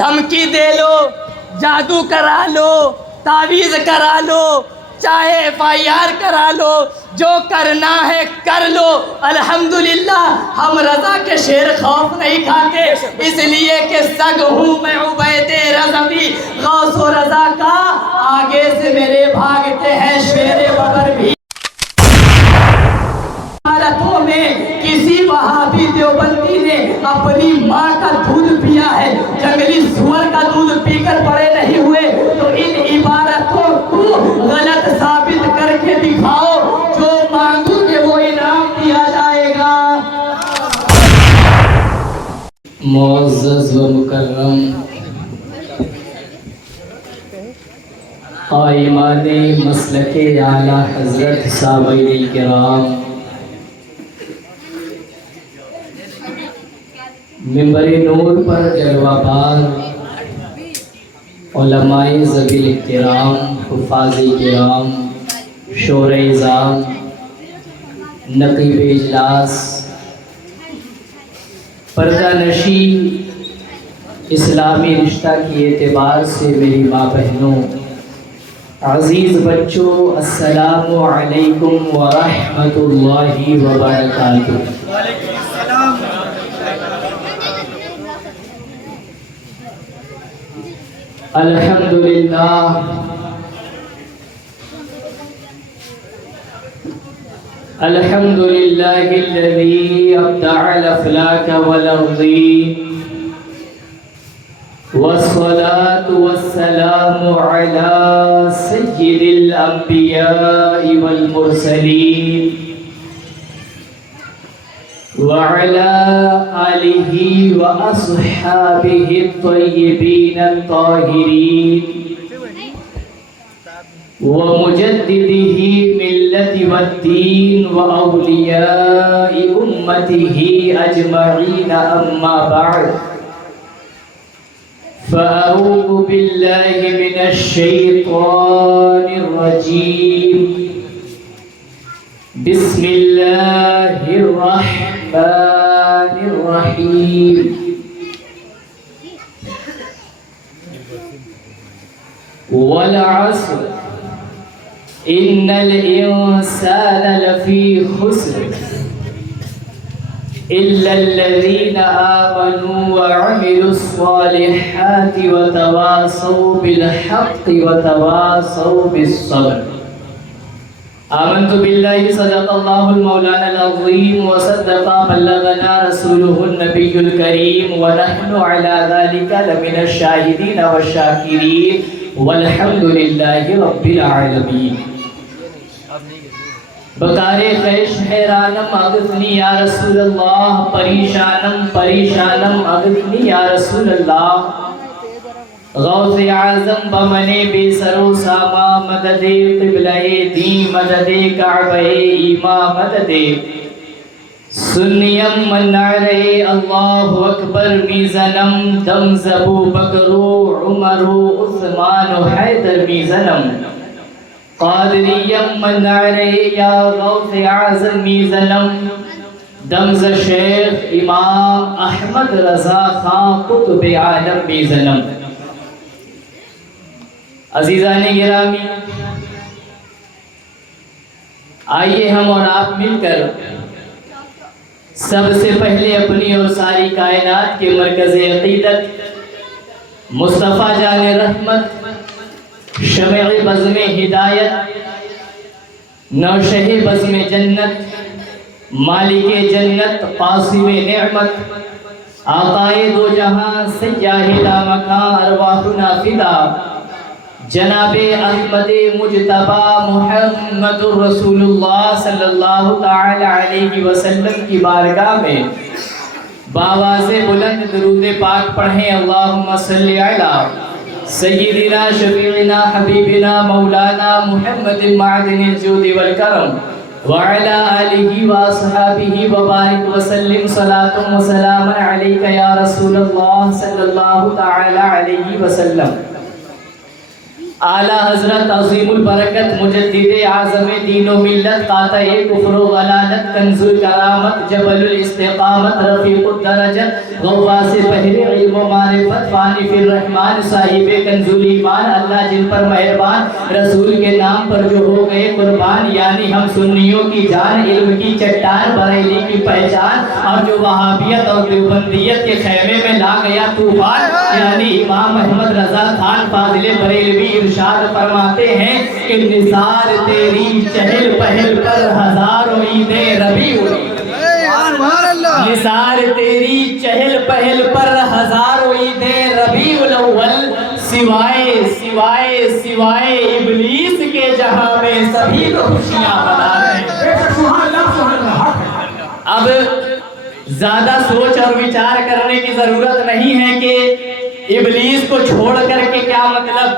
دھمکی دے لو، جادو کرا لو، تعویذ کرا لو، چاہے FIR کرا لو، جو کرنا ہے کر لو، الحمدللہ ہم رضا کے شیر خوف نہیں کھاتے، اس لیے کہ سگ ہوں میں عبید رضوی غوث و رضا کا، آگے سے میرے بھاگتے ہیں شیر ببر بھی۔ عمارتوں میں کسی وہابی دیوبندی نے اپنی ماں کا دودھ پیا ہے، جنگلی سور کا دودھ پی کر بڑے نہیں ہوئے، تو ان عبارتوں کو غلط ثابت کر کے دکھاؤ، جو مانگو گے وہ انعام دیا جائے گا۔ معزز و مکرم قائمان مسلک اعلیٰ حضرت سامعین کرام، منبر نور پر جلوہ بار علماء ذوی الاحترام، حفاظ کرام، شورۂ اعظام، نقیب اجلاس، پردہ نشی، اسلامی رشتہ کی اعتبار سے میری ماں بہنوں، عزیز بچوں، السلام علیکم ورحمۃ اللہ وبرکاتہ۔ الحمدللہ الحمدللہ الذی ابدع الافلاک والارضین، والصلاة والسلام علی سید الانبیاء والمرسلین، وعلى آله وأصحابه الطيبين الطاهرين، ومجدده ملة والدين، وأولياء أمته أجمعين، أما بعد، فأعوذ بالله من الشيطان الرجيم، بسم الله الرحمن الرحيم، والعصر إن الإنسان لفي خسر إلا الذين آمنوا وعملوا الصالحات وتواصوا بالحق وتواصوا بالصبر۔ آمنت بالله صدق الله المولانا العظيم وصدق بلغنا رسوله النبي الكريم، ونحن على ذلك لمن الشاهدين والشاكرين، والحمد لله رب العالمين۔ بکار خیش حیرانم اغثنی یا رسول اللہ، پریشانم پریشانم اغثنی یا رسول اللہ، غوث اعظم بمن بے سر و ساما، مدد قبلہ دین، مدد کعبہ ایمان، مدد سنیم منعر اللہ اکبر میزنم، دم زبو بکرو عمرو عثمان حیدر میزنم، قادریم منعر یا غوث اعظم میزنم، دمز شیخ امام احمد رضا خان قطب عالم میزنم۔ عزیزان گرامی، آئیے ہم اور آپ مل کر سب سے پہلے اپنی اور ساری کائنات کے مرکز عقیدت، مصطفیٰ جان رحمت، شمع بزم ہدایت، نوشہ بزم جنت، مالک جنت، قاسم نعمت، آقائے دو جہاں، سیاہ لامکان، ارواحنا فدا، جناب احمد مجتبی محمد رسول اللہ صلی اللہ تعالی علیہ وسلم کی بارگاہ میں بآواز بلند درود پاک پڑھیں۔ اللہم صلی علی سیدنا شفیعنا حبیبنا مولانا محمد معدن الجود والکرم، وعلی آلہ واصحابہ وبارک وسلم، صلاۃ و سلام علیک یا رسول اللہ صلی اللہ تعالی علیہ وسلم۔ اعلیٰ حضرت عظیم البرکت مجدد اعظم دین و ملت قاطع کفر و غلالت کنز الکرامت جبل الاستقامت رفیق الدرجت غواص بحر علم و معرفت فانی فی الرحمن صاحب کنز الایمان، اللہ جن پر مہربان رسول کے نام پر جو ہو گئے قربان، یعنی ہم سنیوں کی جان، علم کی چٹان، بریلی کی پہچان، اور جو وہابیت اور دیوبندیت کے خیمے میں لا گیا طوفان، یعنی امام احمد رضا خان فاضل بریلوی ارشاد فرماتے ہیں کہ نثار تیری چہل پہل پر ہزاروں عیدیں ربیع الاول، نثار تیری چہل پہل پر ہزاروں عیدیں ربیع الاول، سوائے سوائے سوائے ابلیس کے جہاں میں سبھی تو خوشیاں منا رہے ہیں۔ اب زیادہ سوچ اور وچار کرنے کی ضرورت نہیں ہے کہ ابلیس کو چھوڑ کر کے کیا مطلب،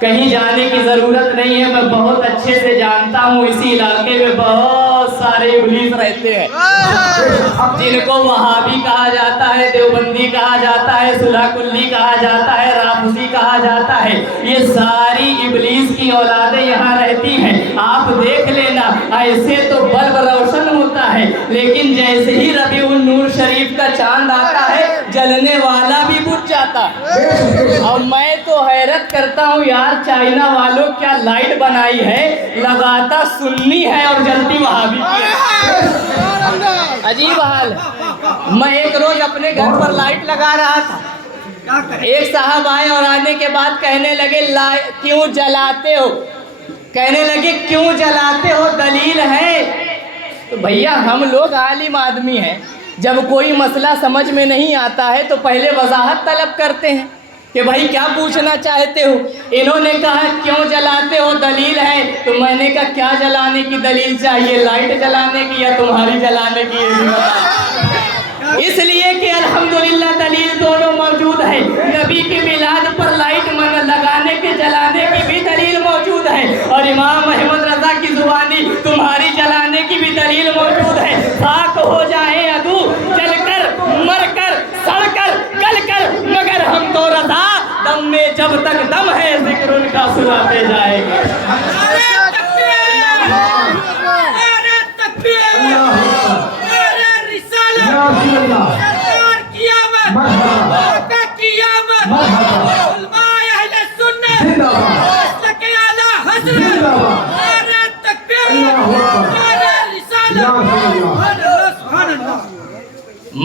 کہیں جانے کی ضرورت نہیں ہے۔ میں بہت اچھے سے جانتا ہوں اسی علاقے میں بہت سارے ابلیس رہتے ہیں جن کو وہابی کہا جاتا ہے، دیوبندی کہا جاتا ہے، صلح کلی کہا جاتا ہے، رافضی کہا جاتا ہے، یہ ساری ابلیس کی اولادیں یہاں رہتی ہیں۔ آپ دیکھ لینا، ایسے تو بلب روشن ہوتا ہے، لیکن جیسے ہی ربیع النور شریف کا چاند آتا ہے جلنے والا بھی بجھ جاتا ہے۔ اور میں تو حیرت کرتا ہوں یار، چائنا والوں کیا لائٹ بنائی ہے، لگاتا سنی ہے اور جلتی وہابی کی ہے، عجیب حال ہے۔ میں ایک روز اپنے گھر پر لائٹ لگا رہا تھا، ایک صاحب آئے اور آنے کے بعد کہنے لگے کیوں جلاتے ہو، کہنے لگے کیوں جلاتے ہو، دلیل ہے؟ تو بھیا ہم لوگ عالم آدمی ہیں، جب کوئی مسئلہ سمجھ میں نہیں آتا ہے تو پہلے وضاحت طلب کرتے ہیں کہ بھائی کیا پوچھنا چاہتے ہو۔ انہوں نے کہا کیوں جلاتے ہو، دلیل ہے؟ تو میں نے کہا کیا جلانے کی دلیل چاہیے، لائٹ جلانے کی یا تمہاری جلانے کی؟ اس لیے کہ الحمدللہ دلیل دونوں موجود ہے، نبی کی میلاد پر لائٹ لگانے کے جلانے کی بھی دلیل موجود ہے، اور امام احمد رضا کی زبانی تمہاری جلانے کی بھی دلیل موجود ہے۔ خاک ہو جائے عدو جل کر مر کر سڑ کر گل کر، مگر ہم تو رضا دم میں جب تک دم ہے ذکر ان کا سناتے جائیں گے۔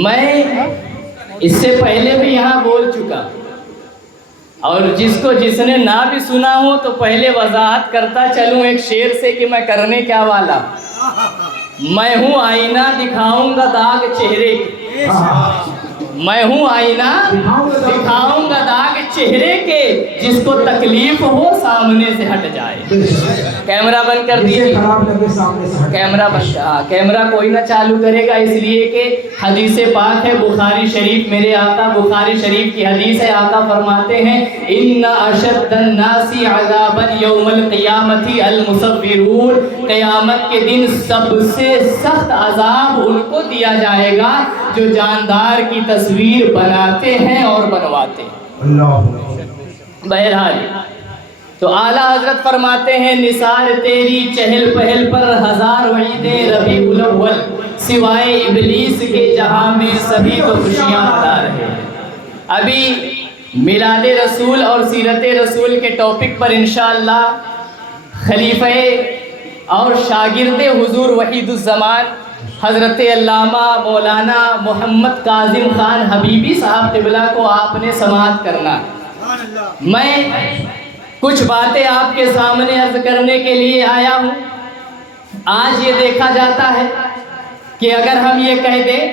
میں اس سے پہلے بھی یہاں بول چکا، اور جس کو جس نے نہ بھی سنا ہو تو پہلے وضاحت کرتا چلوں ایک شعر سے کہ میں کرنے کیا والا۔ میں ہوں آئینہ دکھاؤں گا داغ چہرے کے، میں ہوں آئینہ دکھاؤں گا داغ چہرے کے، جس کو تکلیف ہو سامنے سے ہٹ جائے۔ کیمرہ بند کر دیجیے، کیمرہ کوئی نہ چالو کرے گا، اس لیے کہ حدیث پاک ہے بخاری شریف، میرے آقا بخاری شریف کی حدیث ہے، آقا فرماتے ہیں ان اشد الناس عذابا یوم القیامت المصورون، قیامت کے دن سب سے سخت عذاب ان کو دیا جائے گا جو جاندار کی تصویر بناتے ہیں اور بنواتے ہیں۔ بہرحال تو اعلیٰ حضرت فرماتے ہیں نثار تیری چہل پہل پر ہزار عیدیں ربیع الاول، سوائے ابلیس کے جہاں میں سبھی تو خوشیاں منا رہے ہیں۔ ابھی میلاد رسول اور سیرت رسول کے ٹاپک پر انشاءاللہ خلیفہ اور شاگرد حضور وحید الزمان حضرت علامہ مولانا محمد کاظم خان حبیبی صاحب قبلہ کو آپ نے سماعت کرنا ہے۔ میں کچھ باتیں آپ کے سامنے عرض کرنے کے لیے آیا ہوں۔ آج یہ دیکھا جاتا ہے کہ اگر ہم یہ کہہ دیں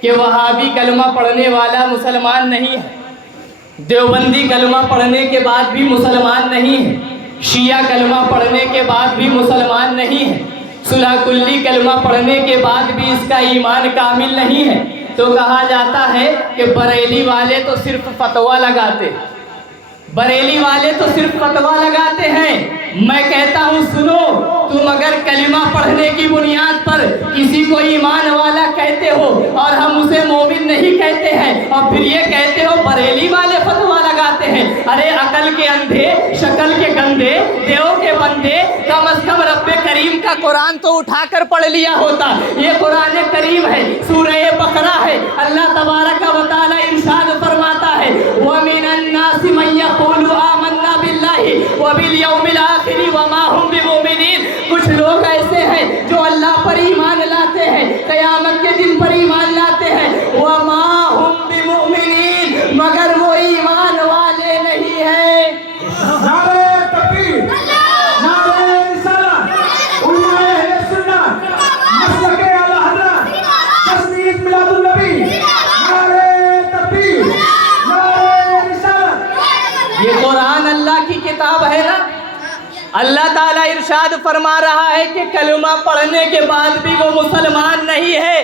کہ وہابی کلمہ پڑھنے والا مسلمان نہیں ہے، دیوبندی کلمہ پڑھنے کے بعد بھی مسلمان نہیں ہے، شیعہ کلمہ پڑھنے کے بعد بھی مسلمان نہیں ہے، صلح کلی کلمہ پڑھنے کے بعد بھی اس کا ایمان کامل نہیں ہے، تو کہا جاتا ہے کہ بریلی والے تو صرف فتویٰ لگاتے، بریلی والے تو صرف فتویٰ لگاتے ہیں۔ میں کہتا ہوں سنو، تم اگر کلمہ پڑھنے کی بنیاد پر کسی کو ایمان والا کہتے ہو اور ہم اسے مومن نہیں کہتے ہیں، اور پھر یہ کہتے ہو بریلی والے فتویٰ لگاتے ہیں، ارے عقل کے اندھے، شکل کے گندے، دیو کے بندے، کم از کم رب کریم کا قرآن تو اٹھا کر پڑھ لیا ہوتا۔ یہ قرآن کریم ہے، سورہ بقرہ ہے۔ اللہ تبارک و تعالی ارشاد فرماتا ہے وَمِنَ النَّاسِ مَن يَقُولُ آمَنَّا بِاللَّهِ وَبِالْيَوْمِ الْآخِرِ وَمَا هُمْ بِمُؤْمِنِينَ۔ کچھ لوگ ایسے ہیں جو اللہ پر ایمان لاتے ہیں، قیامت کے دن پر ایمان لاتے ہیں، وَمَا هُمْ بِمُؤْمِنِينَ، مگر وہ ایمان والے نہیں ہیں۔ نعرہ تکبیر، نعرہ رسالت، علماء اہل سنت، مسلک اعلی حضرت، تصدیق میلاد النبی، نعرہ تکبیر، نعرہ رسالت۔ یہ قرآن اللہ کی کتاب ہے نا۔ اللہ تعالیٰ ارشاد فرما رہا ہے کہ کلمہ پڑھنے کے بعد بھی وہ مسلمان نہیں ہے۔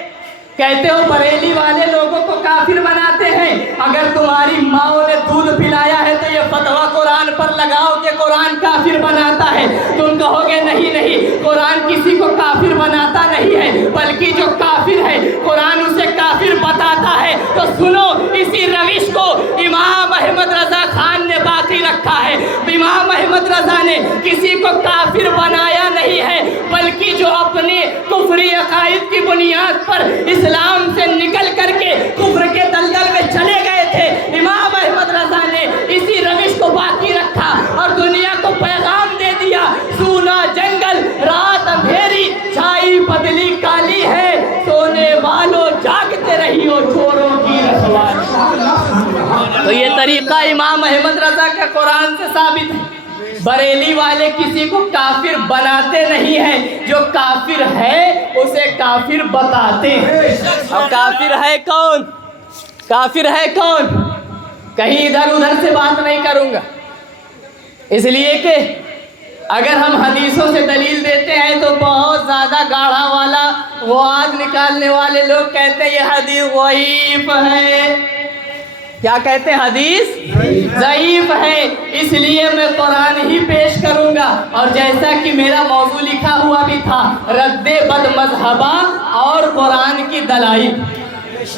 کہتے ہو بریلی والے لوگوں کو کافر بناتے ہیں۔ اگر تمہاری ماں نے دودھ پلایا ہے تو یہ فتویٰ قرآن پر لگاؤ کہ قرآن کافر بناتا ہے۔ تم کہو گے نہیں نہیں، قرآن کسی کو کافر بناتا نہیں ہے، بلکہ جو کافر ہے قرآن اسے کافر بتاتا ہے۔ تو سنو، اسی روش کو امام احمد رضا خان نے باقی رکھا ہے۔ امام احمد رضا نے کسی کو کافر بنایا نہیں ہے، بلکہ جو اپنے کفری عقائد کی بنیاد پر اسلام سے نکل کر کے کفر کے دلدل میں چلے گئے تھے، امام احمد رضا نے اسی روش کو باقی رکھا اور دنیا کو پیغام دے دیا، سونا جنگل رات اندھیری چھائی بدلی کالی ہے، سونے والوں جاگتے رہیو چوروں کی رکھوالی۔ تو یہ طریقہ امام احمد رضا کے قرآن سے ثابت ہے۔ بریلی والے کسی کو کافر بناتے نہیں ہیں، جو کافر ہے اسے کافر بتاتے ہیں۔ اب کافر ہے کون؟ کافر ہے کون؟ کہیں ادھر ادھر سے بات نہیں کروں گا، اس لیے کہ اگر ہم حدیثوں سے دلیل دیتے ہیں تو بہت زیادہ گاڑھا والا غواد نکالنے والے لوگ کہتے ہیں یہ حدیث ضعیف ہے۔ کیا کہتے ہیں؟ حدیث ضعیف ہے۔ اس لیے میں قرآن ہی پیش کروں گا، اور جیسا کہ میرا موضوع لکھا ہوا بھی تھا، رد بد مذہبہ اور قرآن کی دلائل،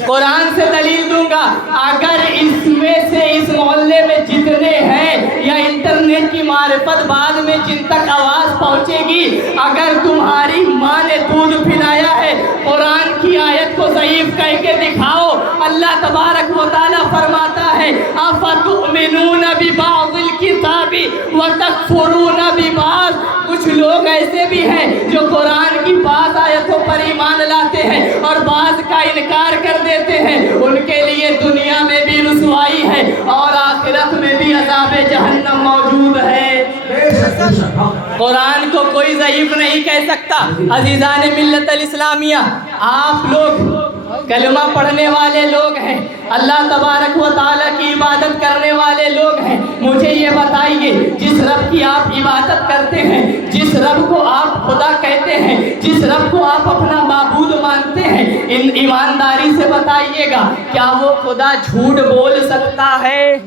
قرآن سے دلیل دوں گا۔ اگر اس میں سے اس محلے میں جتنے ہیں یا انٹرنیٹ کی معرفت بعد میں جن تک آواز پہنچے گی، اگر تمہاری ماں نے دودھ پلایا ہے، قرآن کی آیت کو ضعیف کہہ کے دکھاؤ۔ اللہ تبارک و تعالیٰ فرماتا ہے اَفَتُؤْمِنُونَ بِبَعْضِ الْكِتَابِ وَتَكْفُرُونَ بِبَعْضٍ۔ کچھ لوگ ایسے بھی ہیں جو قرآن کی بعض آیتوں پر ایمان لاتے ہیں اور بعض کا انکار کر دیتے ہیں، ان کے لیے دنیا میں بھی رسوائی ہے اور آخرت میں بھی عذاب جہنم موجود ہے۔ قرآن کو کوئی ضعیف نہیں کہہ سکتا۔ عزیزان ملت الاسلامیہ، آپ لوگ کلمہ پڑھنے والے لوگ ہیں، اللہ تبارک و تعالیٰ کی عبادت کرنے والے لوگ ہیں، مجھے یہ بتائیے جس رب کی آپ عبادت کرتے ہیں، جس رب کو آپ خدا کہتے ہیں، جس رب کو آپ اپنا معبود مانتے ہیں، ان ایمانداری سے بتائیے گا کیا وہ خدا جھوٹ بول سکتا ہے؟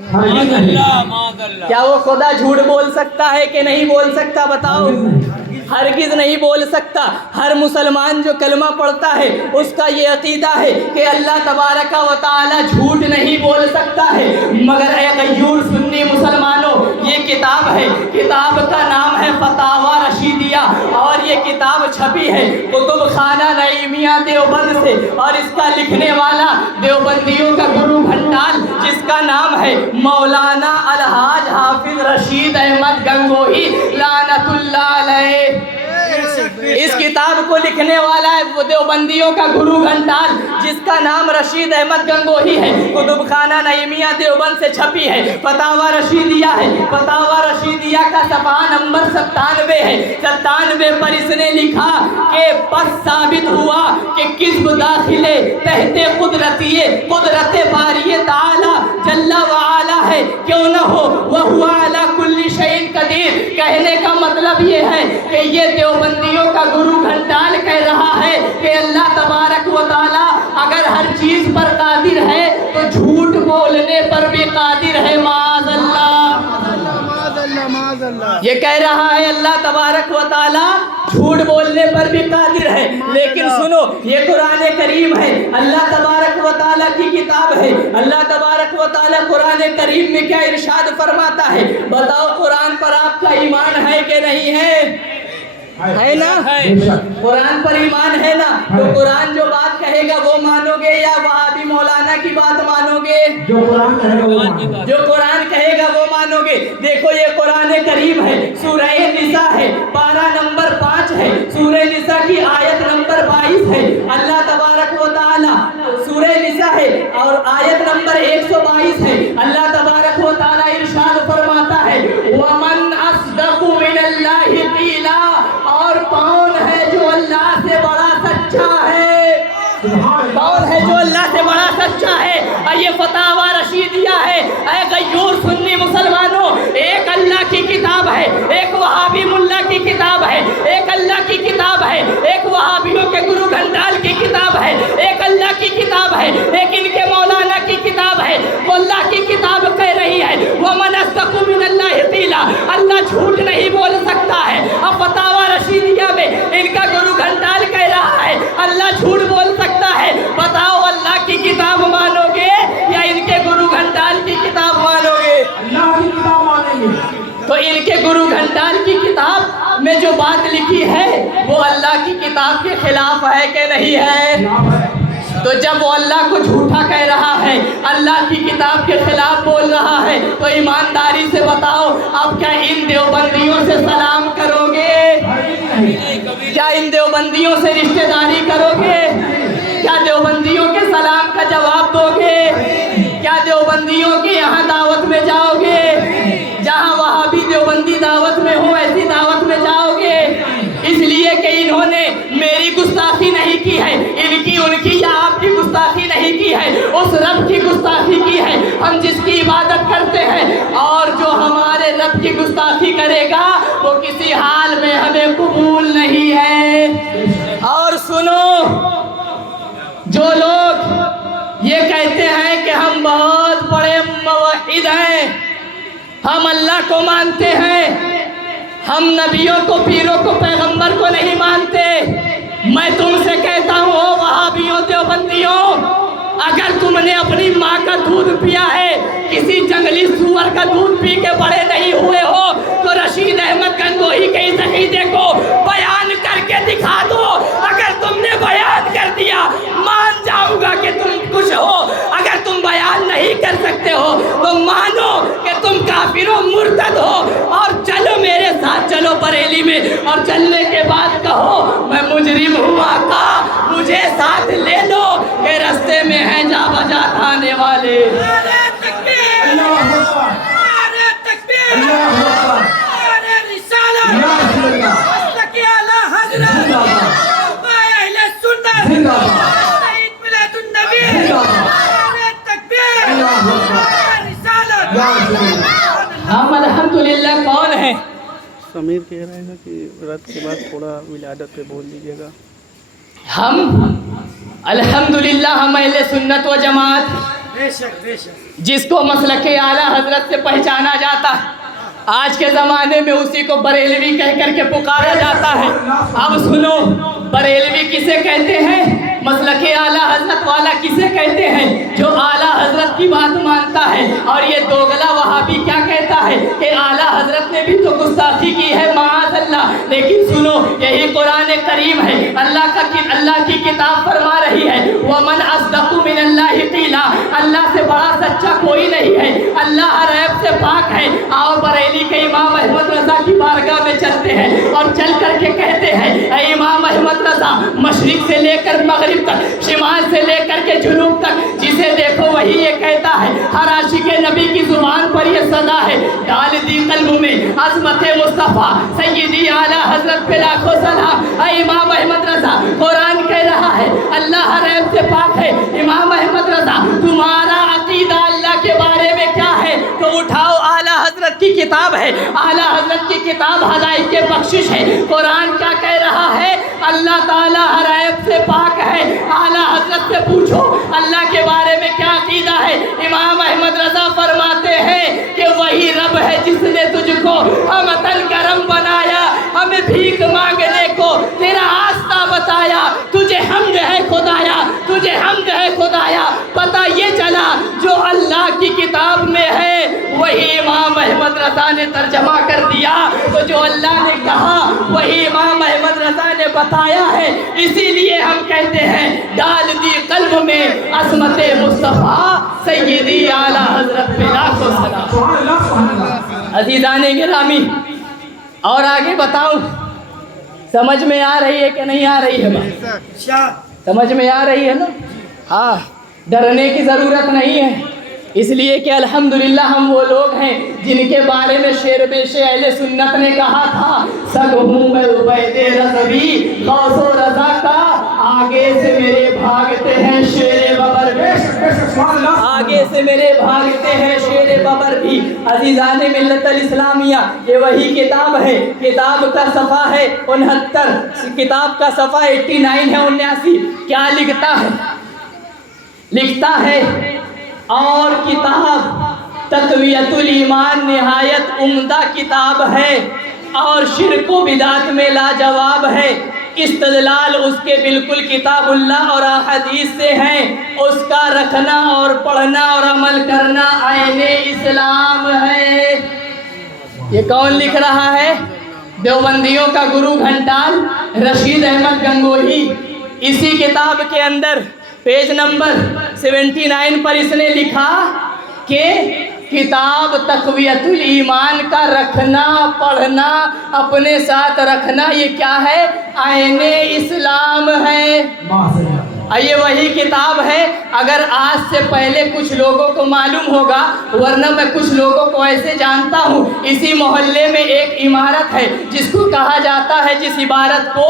کیا وہ خدا جھوٹ بول سکتا ہے کہ نہیں بول سکتا؟ بتاؤ۔ ہرگز نہیں بول سکتا۔ ہر مسلمان جو کلمہ پڑھتا ہے اس کا یہ عقیدہ ہے کہ اللہ تبارک و تعالی جھوٹ نہیں بول سکتا ہے۔ مگر اے غیور سنی مسلمانوں، یہ کتاب ہے، کتاب کا نام ہے فتاوی رشیدیہ، اور یہ کتاب چھپی ہے کتب خانہ نعیمیہ دیوبند سے، اور اس کا لکھنے والا دیوبندیوں کا گرو گھنٹال، جس کا نام ہے مولانا الحاج حافظ رشید احمد گنگوہی لعنت اللہ علیہ۔ اس کتاب کو لکھنے والا ہے وہ دیوبندیوں کا گرو گھنٹال، جس کا نام رشید احمد گنگوہی ہے، کتب خانہ نعیمیہ دیوبند سے چھپی ہے، فتاوی رشیدیہ ہے۔ فتاوی رشیدیہ کا صفحہ نمبر 97 ہے۔ 97 پر اس نے لکھا کہ بس ثابت ہوا کہ کذب داخلے تحت قدرت باری تعالی جل وعلا ہے، کیوں نہ ہو وَهُوَ عَلَى كُلِّ شَيْءٍ قَدِيرٌ۔ کہنے کا مطلب یہ ہے کہ یہ دیوبندیوں کا گرو گھنٹال کہہ رہا ہے کہ اللہ تبارک و تعالی اگر ہر چیز پر قادر ہے تو جھوٹ بولنے پر بھی قادر ہے، معاذ اللہ۔ یہ کہہ رہا ہے اللہ تبارک و تعالی جھوٹ بولنے پر بھی قادر ہے. لیکن سنو یہ قرآن کریم ہے, اللہ تبارک و تعالیٰ کی کتاب ہے. اللہ تبارک و تعالیٰ قرآن کریم میں کیا ارشاد فرماتا ہے؟ بتاؤ قرآن پر آپ کا ایمان ہے کہ نہیں ہے؟ ہے نا؟ قرآن پر ایمان ہے نا؟ تو قرآن جو بات کہے گا وہ مانو گے یا وہابی مولانا کی بات مانو گے؟ جو قرآن کہے گا وہ مانو گے. جو قرآن کہے گا وہ مانو گے. دیکھو یہ قرآن کریم ہے, سورہ نساء ہے, پارہ نمبر 5 ہے, سورہ نساء کی آیت نمبر 22 ہے. اللہ تبارک و تعالیٰ, سورہ نساء ہے اور آیت نمبر 122 ہے. اللہ تبارک و تعالیٰ ارشاد فرماتا ہے وَمَنْ أَصْدَقُ مِنَ اللَّهِ قِيلًا, اور کون ہے جو اللہ سے بڑا سچا ہے؟ کون ہے جو اللہ سے بڑا سچا ہے؟ یہ فتاوی رشیدیہ ہے. اے غیور سنی مسلمانوں, ایک اللہ کی کتاب ہے, ایک وہابی ملا کی کتاب ہے, ایک اللہ کی کتاب ہے, ایک وہابیوں کے گرو گھنٹال کی کتاب ہے, ایک اللہ کی کتاب ہے, ایک ان کے مولانا کی کتاب ہے. وہ اللہ کی کتاب کہہ رہی ہے وَمَنْ أَصْدَقُ مِنَ اللَّهِ قِيلًا, اللہ جھوٹ نہیں بول سکتا ہے. اب فتاوی رشیدیہ میں ان کا گرو گھنٹال کہہ رہا ہے اللہ جھوٹ بول سکتا ہے. بتاؤ اللہ کی کتاب مانو گے یا ان کے گرو گھنٹال کی کتاب مانو گے؟ اللہ کی کتاب مانیں گے. تو ان کے گرو گھنٹال کی کتاب میں جو بات لکھی ہے وہ اللہ کی کتاب کے خلاف ہے کہ نہیں ہے؟ تو جب وہ اللہ کو جھوٹا کہہ رہا ہے, اللہ کی کتاب کے خلاف بول رہا ہے, تو ایمانداری سے بتاؤ آپ کیا ان دیوبندیوں سے سلام کرو گے؟ کیا ان دیوبندیوں سے رشتہ داری کرو گے؟ کیا دیوبندیوں کے سلام کا جواب دو گے؟ کیا دیوبندیوں کے یہاں دعوت میں جاؤ گے؟ جہاں وہابی دیوبندی دعوت میں ہو ایسی دعوت میں جاؤ گے؟ اس لیے کہ انہوں نے میری گستاخی نہیں کی ہے, ان کی یا آپ کی گستاخی نہیں کی ہے, اس رب کی گستاخی کی ہے ہم جس کی عبادت کرتے ہیں. اور جو ہمارے رب کی گستاخی کرے گا وہ کسی حال میں ہمیں قبول نہیں ہے. اور سنو, جو لوگ یہ کہتے ہیں کہ ہم بہت بڑے موحد ہیں, ہم اللہ کو مانتے ہیں, ہم نبیوں کو, پیروں کو, پیغمبر کو نہیں مانتے, میں تم سے کہتا ہوں او وہابیوں دیوبندیوں, اگر تم نے اپنی ماں کا دودھ پیا ہے, کسی جنگلی سور کا دودھ پی کے بڑے نہیں ہوئے ہو, تو رشید احمد گنگوہی کے اس عقیدے کو بیان کر کے دکھا دو. اگر تم نے بیان کر دیا مان جاؤں گا کہ تم کچھ ہو, اگر تم بیان نہیں کر سکتے ہو تو مانو کہ تم کافر و مرتد ہو, اور چلو میرے ساتھ چلو بریلی میں, اور چلنے کے بعد کہو میں مجرم ہوں آقا مجھے ساتھ لے لو کہ رستے میں ہیں جا بجا کھانے والے. ہم الحمدللہ کون ہیں؟ سمیر کہہ رہے ہیں کہ رات کے بعد تھوڑا ولادت پہ بول دیجیے گا. ہم الحمدللہ ہم اہل سنت و جماعت, جس کو مسلک اعلیٰ حضرت سے پہچانا جاتا ہے, آج کے زمانے میں اسی کو بریلوی کہہ کر کے پکارا جاتا ہے. اب سنو, بریلوی کسے کہتے ہیں؟ مسلک اعلیٰ حضرت والا کسے کہتے ہیں؟ جو اعلیٰ حضرت کی بات مانتا ہے. اور یہ دوگلا وہابی کیا کہتا ہے کہ اعلیٰ حضرت نے بھی تو گستاخی کی ہے معاذ اللہ. لیکن سنو, یہی قرآن کریم ہے, اللہ کی کتاب فرما رہی ہے وَمَنْ أَصْدَقُ مِنَ اللَّهِ قِيلًا, اللہ سے بڑا سچا کوئی نہیں ہے, اللہ ہر عیب سے پاک ہے. آؤ بریلی کے امام احمد رضا کی بارگاہ میں چلتے ہیں اور چل کر کے کہتے ہیں اے امام احمد رضا, مشرق سے لے کر مغرب تک, شمال سے لے کر کے جنوب تک, جسے دیکھو وہی یہ کہتا ہے. ہر عاشق نبی کی زبان پر یہ صدا ہے, ڈال دی قلب میں عظمت مصطفیٰ سیدی اعلیٰ حضرت پہ لاکھوں سلام. اے امام احمد رضا, قرآن کہہ رہا ہے اللہ ہر عیب سے پاک ہے. امام احمد رضا, تمہارا عقیدہ اللہ کے بارے میں کیا ہے؟ تو اٹھاؤ, اعلیٰ حضرت کی کتاب ہے, اعلیٰ حضرت کی کتاب ہدایت کے بخشش ہے. قرآن کیا کہہ رہا ہے؟ اللہ تعالیٰ ہر عیب سے پاک ہے. اعلیٰ حضرت سے پوچھو اللہ کے بارے میں کیا عقیدہ ہے. امام احمد رضا فرماتے ہیں کہ وہی رب ہے جس نے تجھ کو ہمتن کرم بنایا, ہمیں بھیک مانگنے کو رضا نے ترجمہ کر دیا، تو جو اللہ نے کہا وہی امام احمد رضا نے بتایا ہے۔ اسی لیے ہم کہتے ہیں ڈال دی قلب میں عظمت مصطفیٰ سیدی اعلیٰ حضرت پہ لاکھوں سلام۔ سبحان اللہ سبحان اللہ۔ عزیزان گرامی، اور آگے بتاؤں، سمجھ میں آ رہی ہے کہ نہیں آ رہی ہے بات؟ سمجھ میں آ رہی ہے نا؟ ہاں، ڈرنے کی ضرورت نہیں ہے، اس لیے کہ الحمدللہ ہم وہ لوگ ہیں جن کے بارے میں شیر بیش اہل سنت نے کہا تھا، سگ ہوں میں عبید رضوی غوث و رضا کا، آگے سے میرے بھاگتے ہیں شیر ببر بھی، آگے سے میرے بھاگتے ہیں شیر ببر بھی۔ عزیزان ملت الاسلامیہ، یہ وہی کتاب ہے، کتاب کا صفحہ ہے 69، کتاب کا صفحہ 89 ہے 79۔ کیا لکھتا ہے؟ لکھتا ہے اور کتاب تقویت الایمان نہایت عمدہ کتاب ہے اور شرک و بدعت میں لاجواب ہے۔ استدلال اس کے بالکل کتاب اللہ اور احادیث سے ہیں، اس کا رکھنا اور پڑھنا اور عمل کرنا عین اسلام ہے۔ یہ کون لکھ رہا ہے؟ دیوبندیوں کا گرو گھنٹال رشید احمد گنگوہی۔ اسی کتاب کے اندر پیج نمبر 79 پر اس نے لکھا کہ کتاب تقویت الایمان کا رکھنا پڑھنا اپنے ساتھ رکھنا یہ کیا ہے؟ عین اسلام ہے۔ یہ وہی کتاب ہے۔ اگر آج سے پہلے کچھ لوگوں کو معلوم ہوگا، ورنہ میں کچھ لوگوں کو ایسے جانتا ہوں، اسی محلے میں ایک عمارت ہے جس کو کہا جاتا ہے، جس عمارت کو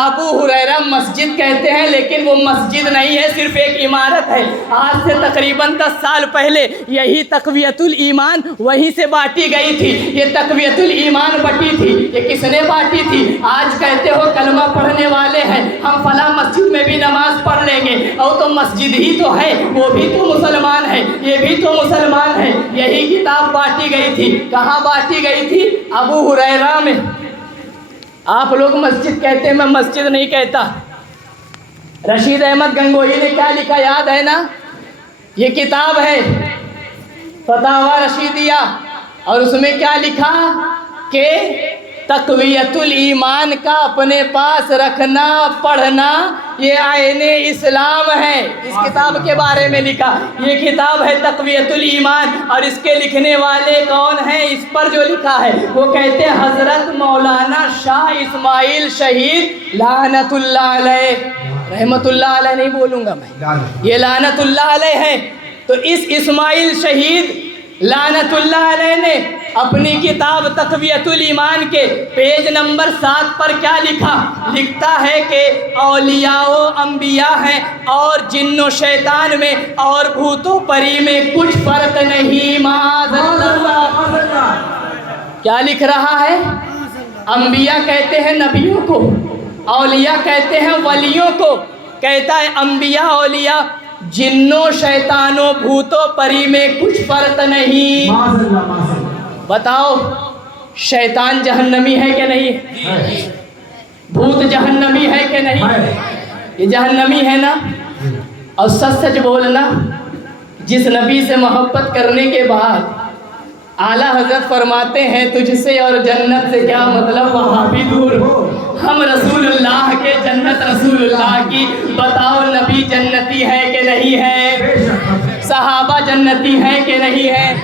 ابو ہریرہ مسجد کہتے ہیں، لیکن وہ مسجد نہیں ہے، صرف ایک عمارت ہے۔ آج سے تقریباً 10 سال پہلے یہی تقویت الایمان وہیں سے بانٹی گئی تھی۔ یہ تقویت الایمان بٹی تھی، یہ کس نے بانٹی تھی؟ آج کہتے ہو کلمہ پڑھنے والے ہیں، ہم فلاں مسجد میں بھی نماز پڑھ لیں گے، اور تو مسجد ہی تو ہے، وہ بھی تو مسلمان ہے، یہ بھی تو مسلمان ہے۔ یہی کتاب بانٹی گئی تھی۔ کہاں بانٹی گئی تھی؟ ابو ہریرہ میں۔ آپ لوگ مسجد کہتے ہیں، میں مسجد نہیں کہتا۔ رشید احمد گنگوہی نے کیا لکھا یاد ہے نا؟ یہ کتاب ہے فتاوی رشیدیہ، اور اس میں کیا لکھا کہ تقویت الایمان کا اپنے پاس رکھنا پڑھنا یہ عین اسلام ہے۔ اس کتاب کے بارے میں لکھا، یہ کتاب ہے تقویت الایمان، اور اس کے لکھنے والے کون ہیں؟ اس پر جو لکھا ہے وہ کہتے ہیں حضرت مولانا شاہ اسماعیل شہید لعنت اللہ علیہ، رحمت اللہ علیہ نہیں بولوں گا میں، یہ لعنت اللہ علیہ ہے۔ تو اس اسماعیل شہید لعنت اللہ علیہ نے اپنی کتاب تقویت الایمان کے پیج نمبر 7 پر کیا لکھا؟ لکھتا ہے کہ اولیاء و انبیاء ہیں اور جن و شیطان میں اور بھوت و پری میں کچھ فرق نہیں۔ معاذ اللہ۔ کیا لکھ رہا ہے؟ انبیاء کہتے ہیں نبیوں کو، اولیاء کہتے ہیں ولیوں کو۔ کہتا ہے انبیاء اولیاء جنوں شیطانوں بھوتوں پری میں کچھ فرق نہیں۔ بتاؤ شیطان جہنمی ہے کہ نہیں؟ بھوت جہنمی ہے کہ نہیں؟ یہ جہنمی ہے نا؟ اور سچ سچ بولنا، جس نبی سے محبت کرنے کے بعد اعلیٰ حضرت فرماتے ہیں تجھ سے اور جنت سے کیا مطلب، وہاں بھی دور ہو، ہم رسول اللہ کے جنت رسول اللہ کی۔ بتاؤ نبی جنتی ہے کہ نہیں ہے؟ صحابہ جنتی ہے کہ نہیں ہے؟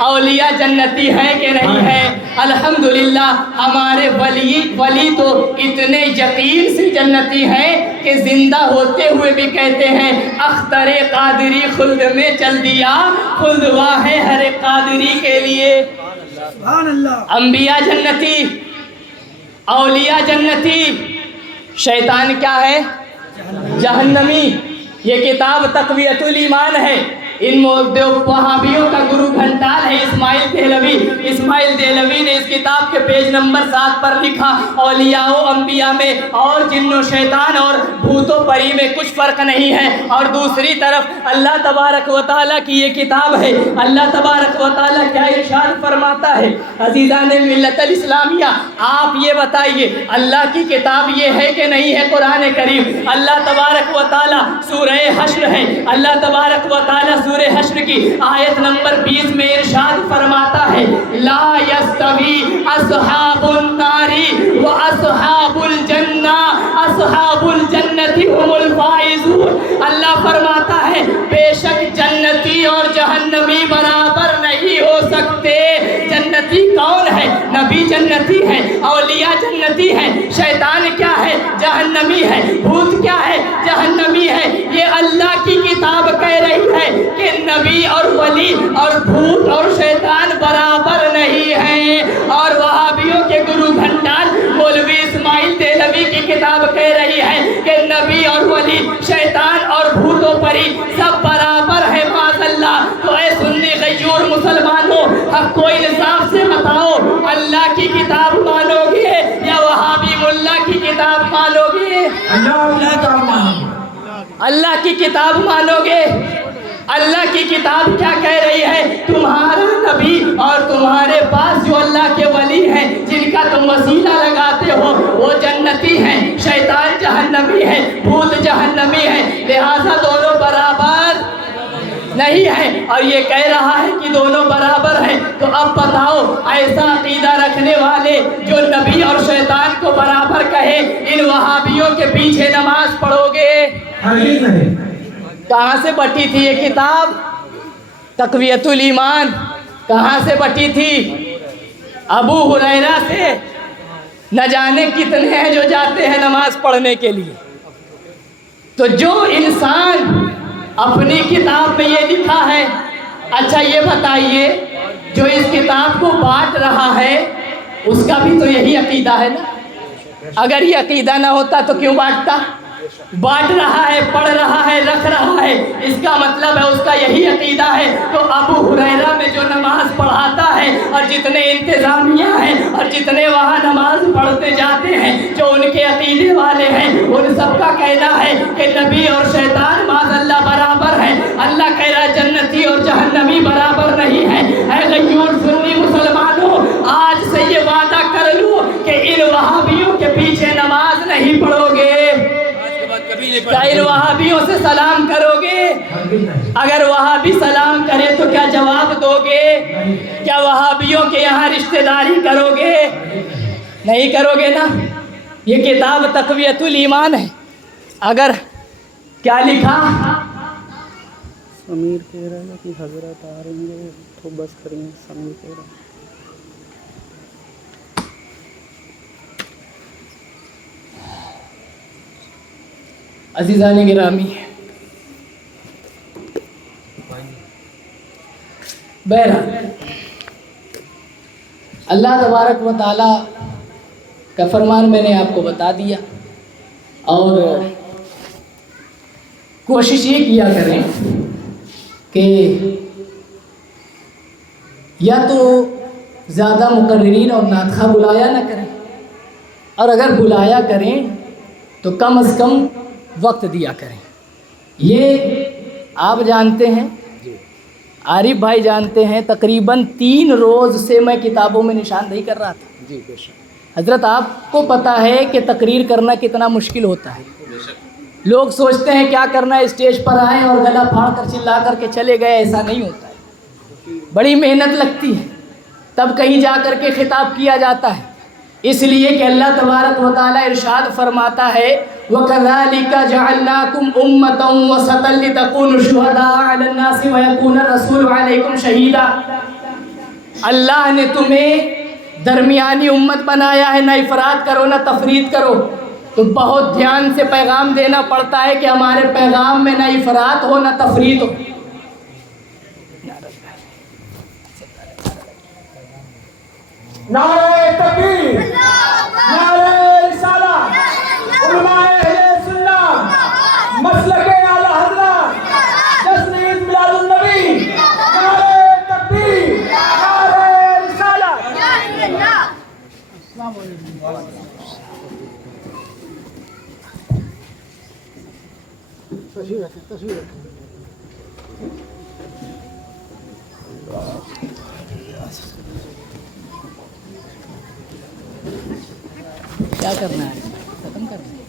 اولیاء جنتی ہے کہ نہیں ہے؟ الحمدللہ ہمارے ولی تو اتنے یقین سے جنتی ہیں کہ زندہ ہوتے ہوئے بھی کہتے ہیں اختر قادری خلد میں چل دیا، خلد واہ ہے ہر قادری کے لیے۔ سبحان اللہ۔ انبیاء جنتی، اولیاء جنتی، شیطان کیا ہے؟ جہنمی۔ یہ کتاب تقویت الایمان ہے۔ ان وہابیوں کا گرو گھنٹال ہے اسماعیل دہلوی۔ اسماعیل دہلوی نے اس کتاب کے پیج نمبر 7 پر لکھا اولیاء و انبیاء میں اور جن و شیطان اور بھوت و پری میں کچھ فرق نہیں ہے۔ اور دوسری طرف اللہ تبارک و تعالیٰ کی یہ کتاب ہے، اللہ تبارک و تعالیٰ کیا ارشاد فرماتا ہے؟ عزیزان ملت الاسلامیہ آپ یہ بتائیے اللہ کی کتاب یہ ہے کہ نہیں ہے؟ قرآن کریم اللہ تبارک و تعالیٰ سورہ حشر ہے، اللہ تبارک و تعالیٰ سورہ حشر کی آیت نمبر 20 میں ارشاد فرماتا ہے لا سکتے. جنتی کون ہے؟ نبی جنتی ہے، اولیاء جنتی ہے. شیطان کیا ہے؟ جہنمی ہے. بھوت کیا ہے؟ جہنمی ہے. یہ اللہ کی کتاب کہہ رہی ہے کہ نبی اور ولی اور بھوت اور شیطان برابر نہیں ہیں. اور وہابیوں کے گرو گھنٹال مولوی اسماعیل دہلوی کی کتاب کہہ رہی ہے کہ نبی اور ولی شیطان اور بھوتوں پری سب برابر ہے. معاذ اللہ. تو اے سنی غیور مسلمانوں، حق کو انصاف سے بتاؤ، اللہ کی کتاب مانو گے یا وہابی ملا کی کتاب مانو گے؟ اللہ کی کتاب مانو گے. اللہ کی کتاب کیا کہہ رہی ہے؟ تمہارا نبی اور تمہارے پاس جو اللہ کے ولی ہیں جن کا تم وسیلہ لگاتے ہو وہ جنتی ہیں، شیطان جہنمی ہے، بھوت جہنمی ہے. لہذا دونوں برابر نہیں ہے. اور یہ کہہ رہا ہے کہ دونوں برابر ہیں. تو اب بتاؤ، ایسا عقیدہ رکھنے والے جو نبی اور شیطان کو برابر کہے، ان وہابیوں کے پیچھے نماز پڑھو گے؟ ہرگز نہیں. کہاں سے بٹی تھی یہ کتاب؟ تقویت الایمان کہاں سے بٹی تھی؟ ابو ہریرہ سے. نہ جانے کتنے ہیں جو جاتے ہیں نماز پڑھنے کے لیے. تو جو انسان اپنی کتاب میں یہ لکھا ہے، اچھا یہ بتائیے جو اس کتاب کو بانٹ رہا ہے اس کا بھی تو یہی عقیدہ ہے نا؟ اگر یہ عقیدہ نہ ہوتا تو کیوں بانٹتا؟ بانٹ رہا ہے، پڑھ رہا ہے، رکھ رہا ہے، اس کا مطلب ہے اس کا یہی عقیدہ ہے. تو ابو ہریرہ میں جو نماز پڑھاتا ہے اور جتنے انتظامیہ ہیں اور جتنے وہاں نماز پڑھتے جاتے ہیں جو ان کے عقیدے والے ہیں، ان سب کا کہنا ہے کہ نبی اور شیطان معاذ اللہ برابر ہے. اللہ کہہ رہا ہے جنتی اور جہنمی برابر نہیں ہے. اے غیور سنی مسلمانوں، آج سے یہ وعدہ کر لو کہ ان وہابیوں کے پیچھے نماز نہیں پڑھو گے. کیا ان وہابیوں سے سلام کرو گے؟ اگر وہابی سلام کرے تو کیا جواب دو گے؟ کیا وہابیوں کے یہاں رشتہ داری کرو گے؟ نہیں کرو گے نا. یہ کتاب تقویت الایمان ہے. اگر کیا لکھا؟ سمیر کہہ رہا ہے کہ حضرت آ رہے ہیں تو بس کریں. سمیر کہہ رہا ہے. عزیزان گرامی، بہرحال اللہ تبارک و تعالیٰ کا فرمان میں نے آپ کو بتا دیا. اور کوشش یہ کیا کریں کہ یا تو زیادہ مقررین اور ناطخہ بلایا نہ کریں، اور اگر بلایا کریں تو کم از کم وقت دیا کریں. یہ آپ جانتے ہیں، عارف بھائی جانتے ہیں، تقریباً 3 روز سے میں کتابوں میں نشاندہی کر رہا تھا. حضرت آپ کو پتہ ہے کہ تقریر کرنا کتنا مشکل ہوتا ہے. لوگ سوچتے ہیں کیا کرنا ہے، اسٹیج پر آئیں اور گلا پھاڑ کر چلا کر کے چلے گئے. ایسا نہیں ہوتا ہے، بڑی محنت لگتی ہے تب کہیں جا کر کے خطاب کیا جاتا ہے. اس لیے کہ اللہ تبارک و تعالیٰ ارشاد فرماتا ہے وَكَذَلِكَ جَعَلْنَاكُمْ أُمَّةً وَسَطًا لِتَكُونُوا شُهَدَاءَ عَلَى النَّاسِ وَيَكُونَ الرَّسُولُ عَلَيْكُمْ شَهِيدًا. اللہ نے تمہیں درمیانی امت بنایا ہے، نہ افراد کرو نہ تفرید کرو. تو بہت دھیان سے پیغام دینا پڑتا ہے کہ ہمارے پیغام میں نہ افراد ہو نہ تفرید ہو. نعرہ تکبیر، نعرہ رسالت، علماء اہل سنت، مسلک اعلی حضرت، جشن عید میلاد النبی، نعرہ تکبیر، نعرہ رسالت. السلام علیکم. تصویر رکھیں. کیا کرنا ہے؟ ختم کرنا ہے.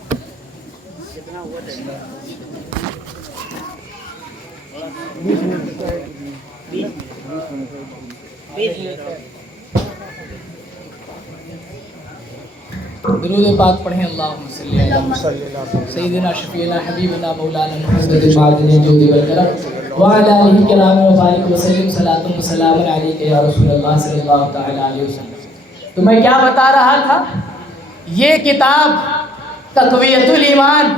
درود پاک پڑھیں. اللہم صلی علی سیدنا شفیعنا حبیبنا مولانا محمد وعلى آلہ کرام وبارک وسلم صلاۃ و سلام علیک یا رسول اللہ صلی اللہ تعالی علیہ وسلم۔ تو میں کیا بتا رہا تھا، یہ کتاب تقویۃ الایمان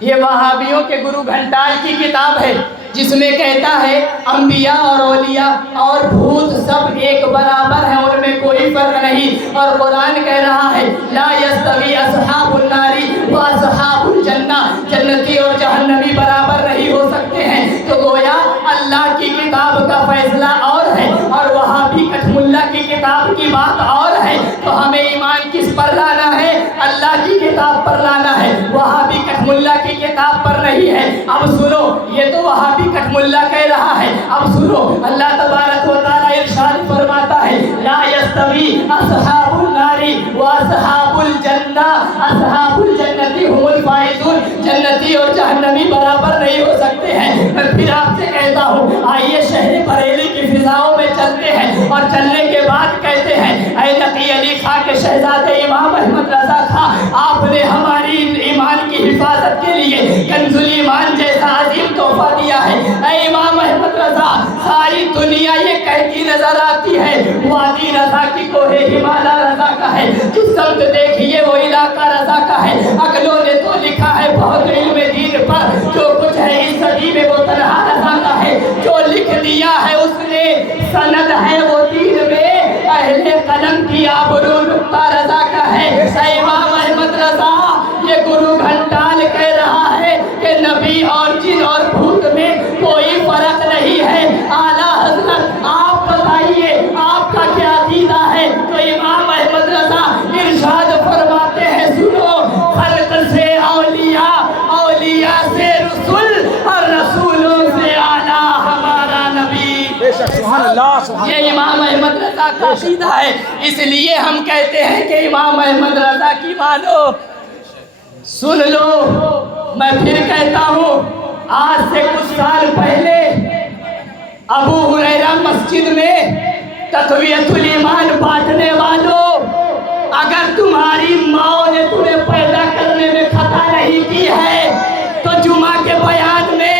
یہ وہابیوں کے گرو گھنٹال کی کتاب ہے، جس میں کہتا ہے انبیاء اور اولیاء اور بھوت سب ایک برابر ہیں، ان میں کوئی فرق نہیں۔ اور قرآن کہہ رہا ہے لا یستوی اصحاب النار و اصحاب الجنہ، جنتی اور جہنمی برابر نہیں ہو سکتے ہیں۔ تو گویا اللہ کی کتاب کا فیصلہ اور ہے اور وہابی کٹھ ملا کی کتاب کی بات اور ہے۔ تو ہمیں ایمان کس پر لانا ہے؟ اللہ کی کتاب پر لانا ہے، وہابی کٹھ ملا کی کتاب پر نہیں ہے۔ اب سنو، یہ تو وہابی کٹھ ملا کہہ رہا ہے، اب سنو اللہ تبارک و تعالی ارشاد فرماتا ہے لا یستوی اصحاب النار و اصحاب الجنہ، اصحاب الجنت هم الفائزون، جنتی اور جہنمی برابر نہیں ہو سکتے ہیں۔ میں پھر آپ سے کہتا ہوں، آئیے شہر بریلی کی فضاؤں میں چلتے ہیں اور چلنے کے بعد کہتے ہیں اے نقی علی خاں کے شہزادے امام احمد رضا خاں، آپ نے ہماری ایمان کی حفاظت کے لیے کنز الایمان جیسا عظیم تحفہ دیا ہے۔ اے امام احمد رضا، ساری دنیا یہ کہتی نظر آتی ہے وادی رضا کی کوہ ہمالا رضا کا ہے، جس سمت دیکھیے وہ علاقہ رضا کا ہے۔ اگلوں نے تو لکھا ہے بہت علم دین پر، جو کچھ ہے اس صدی میں وہ تنہا رضا کا ہے، جو لکھ دیا ہے اس نے سند ہے وہ دین میں، اہل قلم کی آبرو نقطہ رضا کا ہے۔ اے امام احمد رضا، یہ گرو گھنٹال کہہ رہا ہے کہ نبی اور جن اور بھوت میں کوئی فرق نہیں ہے۔ اعلیٰ حضرت آپ بتائیے آپ کا کیا عقیدہ ہے؟ تو امام احمد رضا ارشاد فرماتے ہیں سنو، خلق سے اولیاء، اولیاء سے رسول اور رسولوں سے اعلیٰ ہمارا نبی۔ سبحان اللہ، سبحان یہ امام احمد رضا کا عقیدہ ہے، اس لیے ہم کہتے ہیں کہ امام احمد رضا کی مانو۔ سن لو، میں پھر کہتا ہوں، آج سے کچھ سال پہلے ابو ہریرہ مسجد میں تقویۃ الایمان بانٹنے والوں، اگر تمہاری ماں نے تمہیں پیدا کرنے میں خطا نہیں کی ہے تو جمعہ کے بیان میں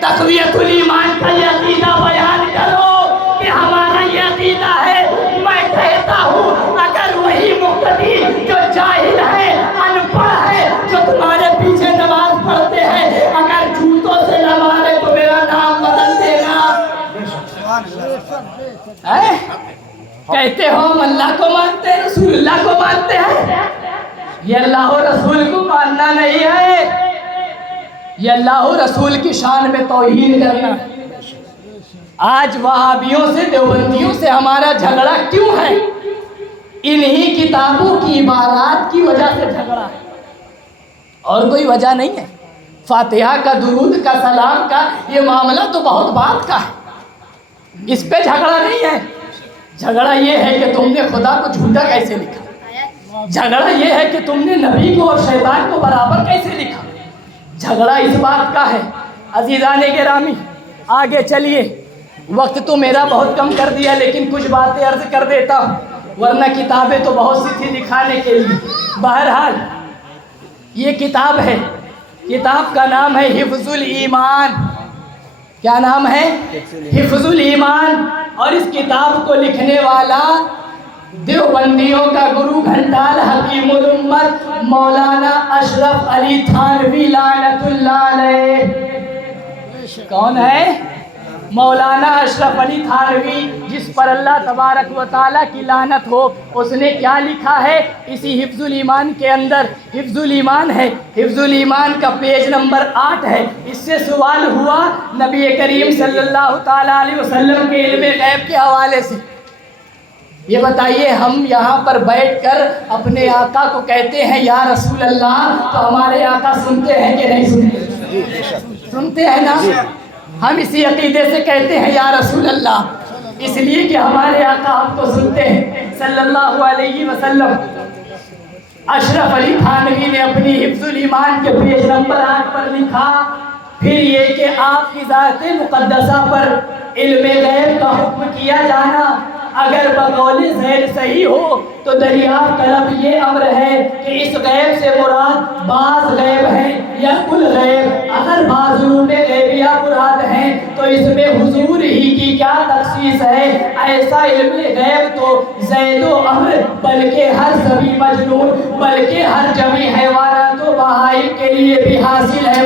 تقویۃ الایمان کا یہ عقیدہ بیان کرو کہ ہمارا یہ عقیدہ ہے۔ میں کہتا ہوں اگر وہی مقتدی جو جاہل ہے، ان پڑھ ہے، جو تمہارے پیچھے نماز پڑھتے ہیں، اگر جھوٹوں سے نہ مارے تو میرا نام بدل دینا۔ کہتے ہو ہم اللہ کو مانتے ہیں، رسول اللہ کو مانتے ہیں، یہ اللہ و رسول کو ماننا نہیں ہے، یہ اللہ و رسول کی شان میں توہین کرنا ہے۔ آج وہابیوں سے دیوبندیوں سے ہمارا جھگڑا کیوں ہے؟ انہی کتابوں کی عبارات کی وجہ سے جھگڑا ہے، اور کوئی وجہ نہیں ہے۔ فاتحہ کا، درود کا، سلام کا یہ معاملہ تو بہت بات کا ہے، اس پہ جھگڑا نہیں ہے۔ جھگڑا یہ ہے کہ تم نے خدا کو جھوٹا کیسے لکھا، جھگڑا یہ ہے کہ تم نے نبی کو اور شیطان کو برابر کیسے لکھا، جھگڑا اس بات کا ہے۔ عزیزان گرامی، آگے چلیے، وقت تو میرا بہت کم کر دیا لیکن کچھ باتیں عرض کر دیتا ہوں، ورنہ کتابیں تو بہت سی تھی دکھانے کے لیے۔ بہرحال یہ کتاب ہے، کتاب کا نام ہے حفظ الایمان۔ کیا نام ہے؟ حفظ الایمان۔ اور اس کتاب کو لکھنے والا دیوبندیوں کا گرو گھنٹال حکیم الامت مولانا اشرف علی تھانوی لعنت اللہ علیہ۔ کون ہے؟ مولانا اشرف علی تھانوی، جس پر اللہ تبارک و تعالیٰ کی لعنت ہو۔ اس نے کیا لکھا ہے اسی حفظ الایمان کے اندر؟ حفظ الایمان ہے، حفظ الایمان کا پیج نمبر 8 ہے۔ اس سے سوال ہوا نبی کریم صلی اللہ تعالیٰ علیہ وسلم کے علم غیب کے حوالے سے، یہ بتائیے ہم یہاں پر بیٹھ کر اپنے آقا کو کہتے ہیں یا رسول اللہ، تو ہمارے آقا سنتے ہیں کہ نہیں سنتے؟ سنتے ہیں نا؟ ہم اسی عقیدے سے کہتے ہیں یا رسول اللہ، اس لیے کہ ہمارے آقا ہم کو سنتے ہیں صلی اللہ علیہ وسلم۔ اشرف علی تھانوی نے اپنی حفظ الایمان کے پیج نمبر 8 پر لکھا، پھر یہ کہ آپ کی ذات مقدسہ پر علم غیب کا حکم کیا جانا اگر بقول زید صحیح ہو تو دریافت طلب یہ امر ہے کہ اس غیب سے مراد بعض غیب ہے یا کل غیب۔ اگر بعض علوم غیبیہ مراد ہیں تو اس میں حضور ہی کی کیا تخصیص ہے؟ ایسا علم غیب تو زید و عمر بلکہ ہر سبھی مجنون بلکہ ہر جمی حیوانات و بہائم کے لیے بھی حاصل ہے۔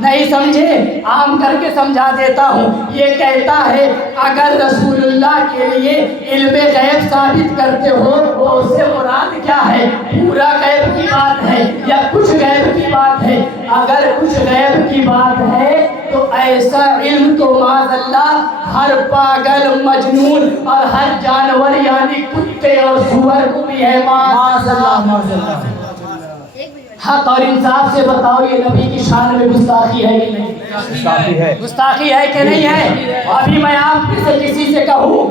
نہیں سمجھے؟ عام کر کے سمجھا دیتا ہوں۔ یہ کہتا ہے اگر رسول اللہ کے لیے علم غیب ثابت کرتے ہو تو اس سے مراد کیا ہے؟ پورا غیب کی بات ہے یا کچھ غیب کی بات ہے؟ اگر کچھ غیب کی بات ہے تو ایسا علم تو معاذ اللہ ہر پاگل مجنون اور ہر جانور یعنی کتے اور سور کو بھی ہے۔ معاذ اللہ۔ حق اور انصاف سے بتاؤ یہ نبی کی شان میں گستاخی ہے کہ نہیں؟ گستاخی ہے کہ نہیں ہے؟ ابھی میں آپ سے کسی سے کہوں،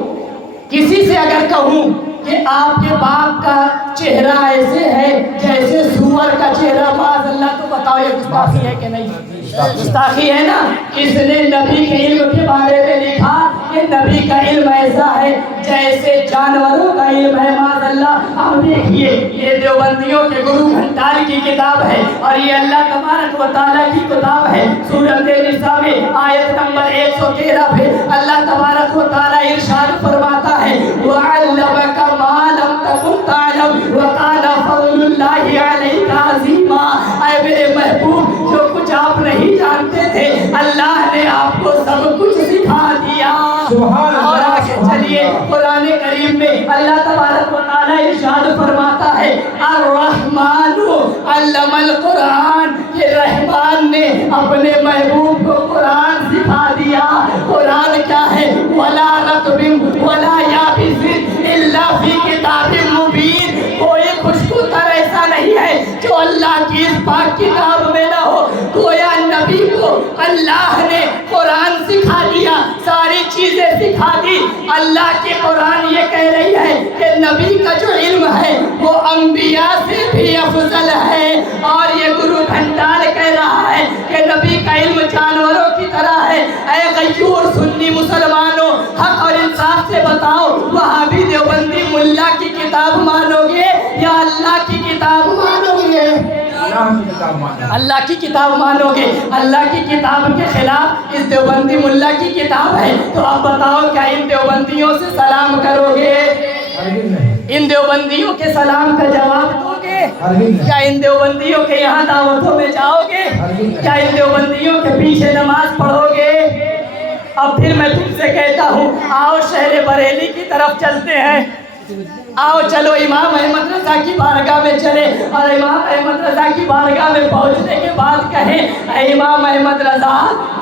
کسی سے اگر کہوں کہ آپ کے باپ کا چہرہ ایسے ہے جیسے سور کا چہرہ، معاذ اللہ، تو بتاؤ یہ گستاخی ہے کہ نہیں؟ گستاخی ہے نا۔ اس نے نبی کے علم کے بارے میں لکھا کہ نبی کا علم ایسا ہے جیسے جانوروں کا علم ہے۔ معاذ اللہ، اب دیکھیے یہ دیوبندیوں کے گرو گھنٹال کی کتاب ہے اور یہ اللہ تبارک و تعالیٰ کی کتاب ہے۔ سورۃ النساء میں آیت نمبر 113 پہ اللہ تبارک و تعالیٰ ارشاد فرماتا ہے وَعَلَّمَكَ مَا لَمْ تَكُنْ تَعْلَمْ وَكَانَ فَضْلُ اللَّهِ عَلَيْكَ عَظِيمًا۔ اے میرے محبوب، جو کچھ آپ نہیں جانتے تھے اللہ نے آپ کو سب کچھ سکھا دیا۔ اور آگے چلیے قرآن کریم میں اللہ تبارک و تعالیٰ ارشاد فرماتا ہے الرحمن علم القرآن، کہ رحمان نے اپنے محبوب کو قرآن سکھا دیا۔ قرآن کیا ہے؟ وَلَا رَطْبٍ وَلَا يَابِسٍ إِلَّا فِي كِتَابٍ مُبِينٍ۔ کوئی خوشبو تر ایسا نہیں ہے جو اللہ کی اس پاک کتاب میں نہ ہو۔ گویا نبی کو اللہ نے قرآن سکھا دیا، ساری چیزیں سکھا دی۔ اللہ کی قرآن یہ کہہ رہی ہے کہ نبی کا جو علم ہے وہ انبیاء سے بھی افضل ہے، اور یہ گرو گھنٹال کہہ رہا ہے کہ نبی کا علم جانوروں کی طرح ہے۔ اے غیور سنی مسلمانوں، حق اور انصاف سے بتاؤ وہابی دیوبندی ملا کی کتاب مانو گے یا اللہ کی کتاب مانو گے؟ اللہ کی کتاب مانو گے۔ اللہ کی کتاب کے خلاف اس دیوبندی ملا کی کتاب ہے، تو اب بتاؤ کیا ان دیوبندیوں سے سلام کرو گے؟ ان دیوبندیوں کے سلام کا جواب دو گے؟ کیا ان دیوبندیوں کے یہاں دعوتوں میں جاؤ گے؟ کیا ان دیوبندیوں کے پیچھے نماز پڑھو گے؟ اب پھر میں تم سے کہتا ہوں آؤ شہر بریلی کی طرف چلتے ہیں۔ آؤ چلو امام احمد رضا کی بارگاہ میں چلے، اور امام احمد رضا کی بارگاہ میں پہنچنے کے بعد کہیں اے امام احمد رضا،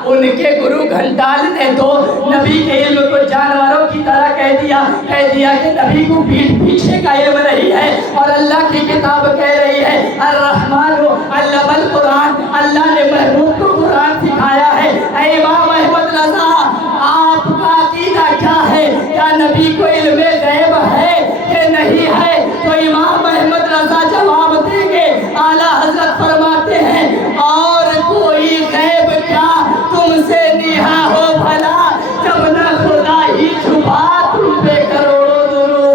ان کے گرو گھنٹال نے تو نبی کے علم کو جانوروں کی طرح کہہ دیا کہ نبی کو پیچھے کا علم نہیں ہے، اور اللہ کی کتاب کہہ رہی ہے الرحمن علم القرآن، اللہ نے محبوب کو قرآن سکھایا ہے۔ اے امام احمد رضا، آپ کا عقیدہ کیا ہے؟ کیا نبی کو علم غیب ہے کہ نہیں ہے؟ تو امام احمد رضا جواب دیں گے، اعلیٰ حضرت فرماتے ہیں اور کوئی غیب کیا تم سے نہا ہو بھلا، جب نہ خدا ہی چھپا تم پہ کروڑوں درود۔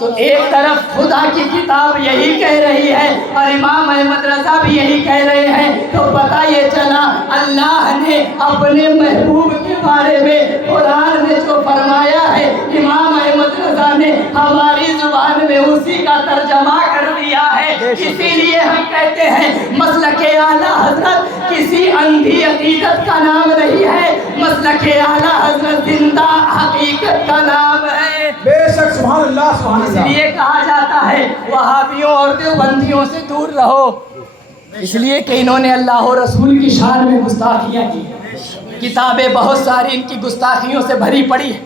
تو ایک طرف خدا کی کتاب یہی کہہ رہی ہے اور امام احمد رضا بھی یہی کہہ رہے ہیں، تو پتہ یہ چلا اللہ نے اپنے محبوب کے بارے میں قرآن میں جو فرمایا ہے امام احمد رضا نے ہماری زبان میں اسی کا ترجمہ کر دیا ہے۔ اسی لیے ہم کہتے ہیں مسلک اعلیٰ حضرت کسی اندھی عقیدت کا نام نہیں ہے، مسلک اعلیٰ حضرت زندہ حقیقت کا نام ہے۔ بے شک، سبحان اللہ سبحان اللہ۔ اس لیے کہا جاتا ہے وہابیوں اور دیوبندیوں سے دور رہو، اس لیے کہ انہوں نے اللہ و رسول کی شان میں گستاخیاں کی۔ کتابیں بہت ساری ان کی گستاخیوں سے بھری پڑی ہے،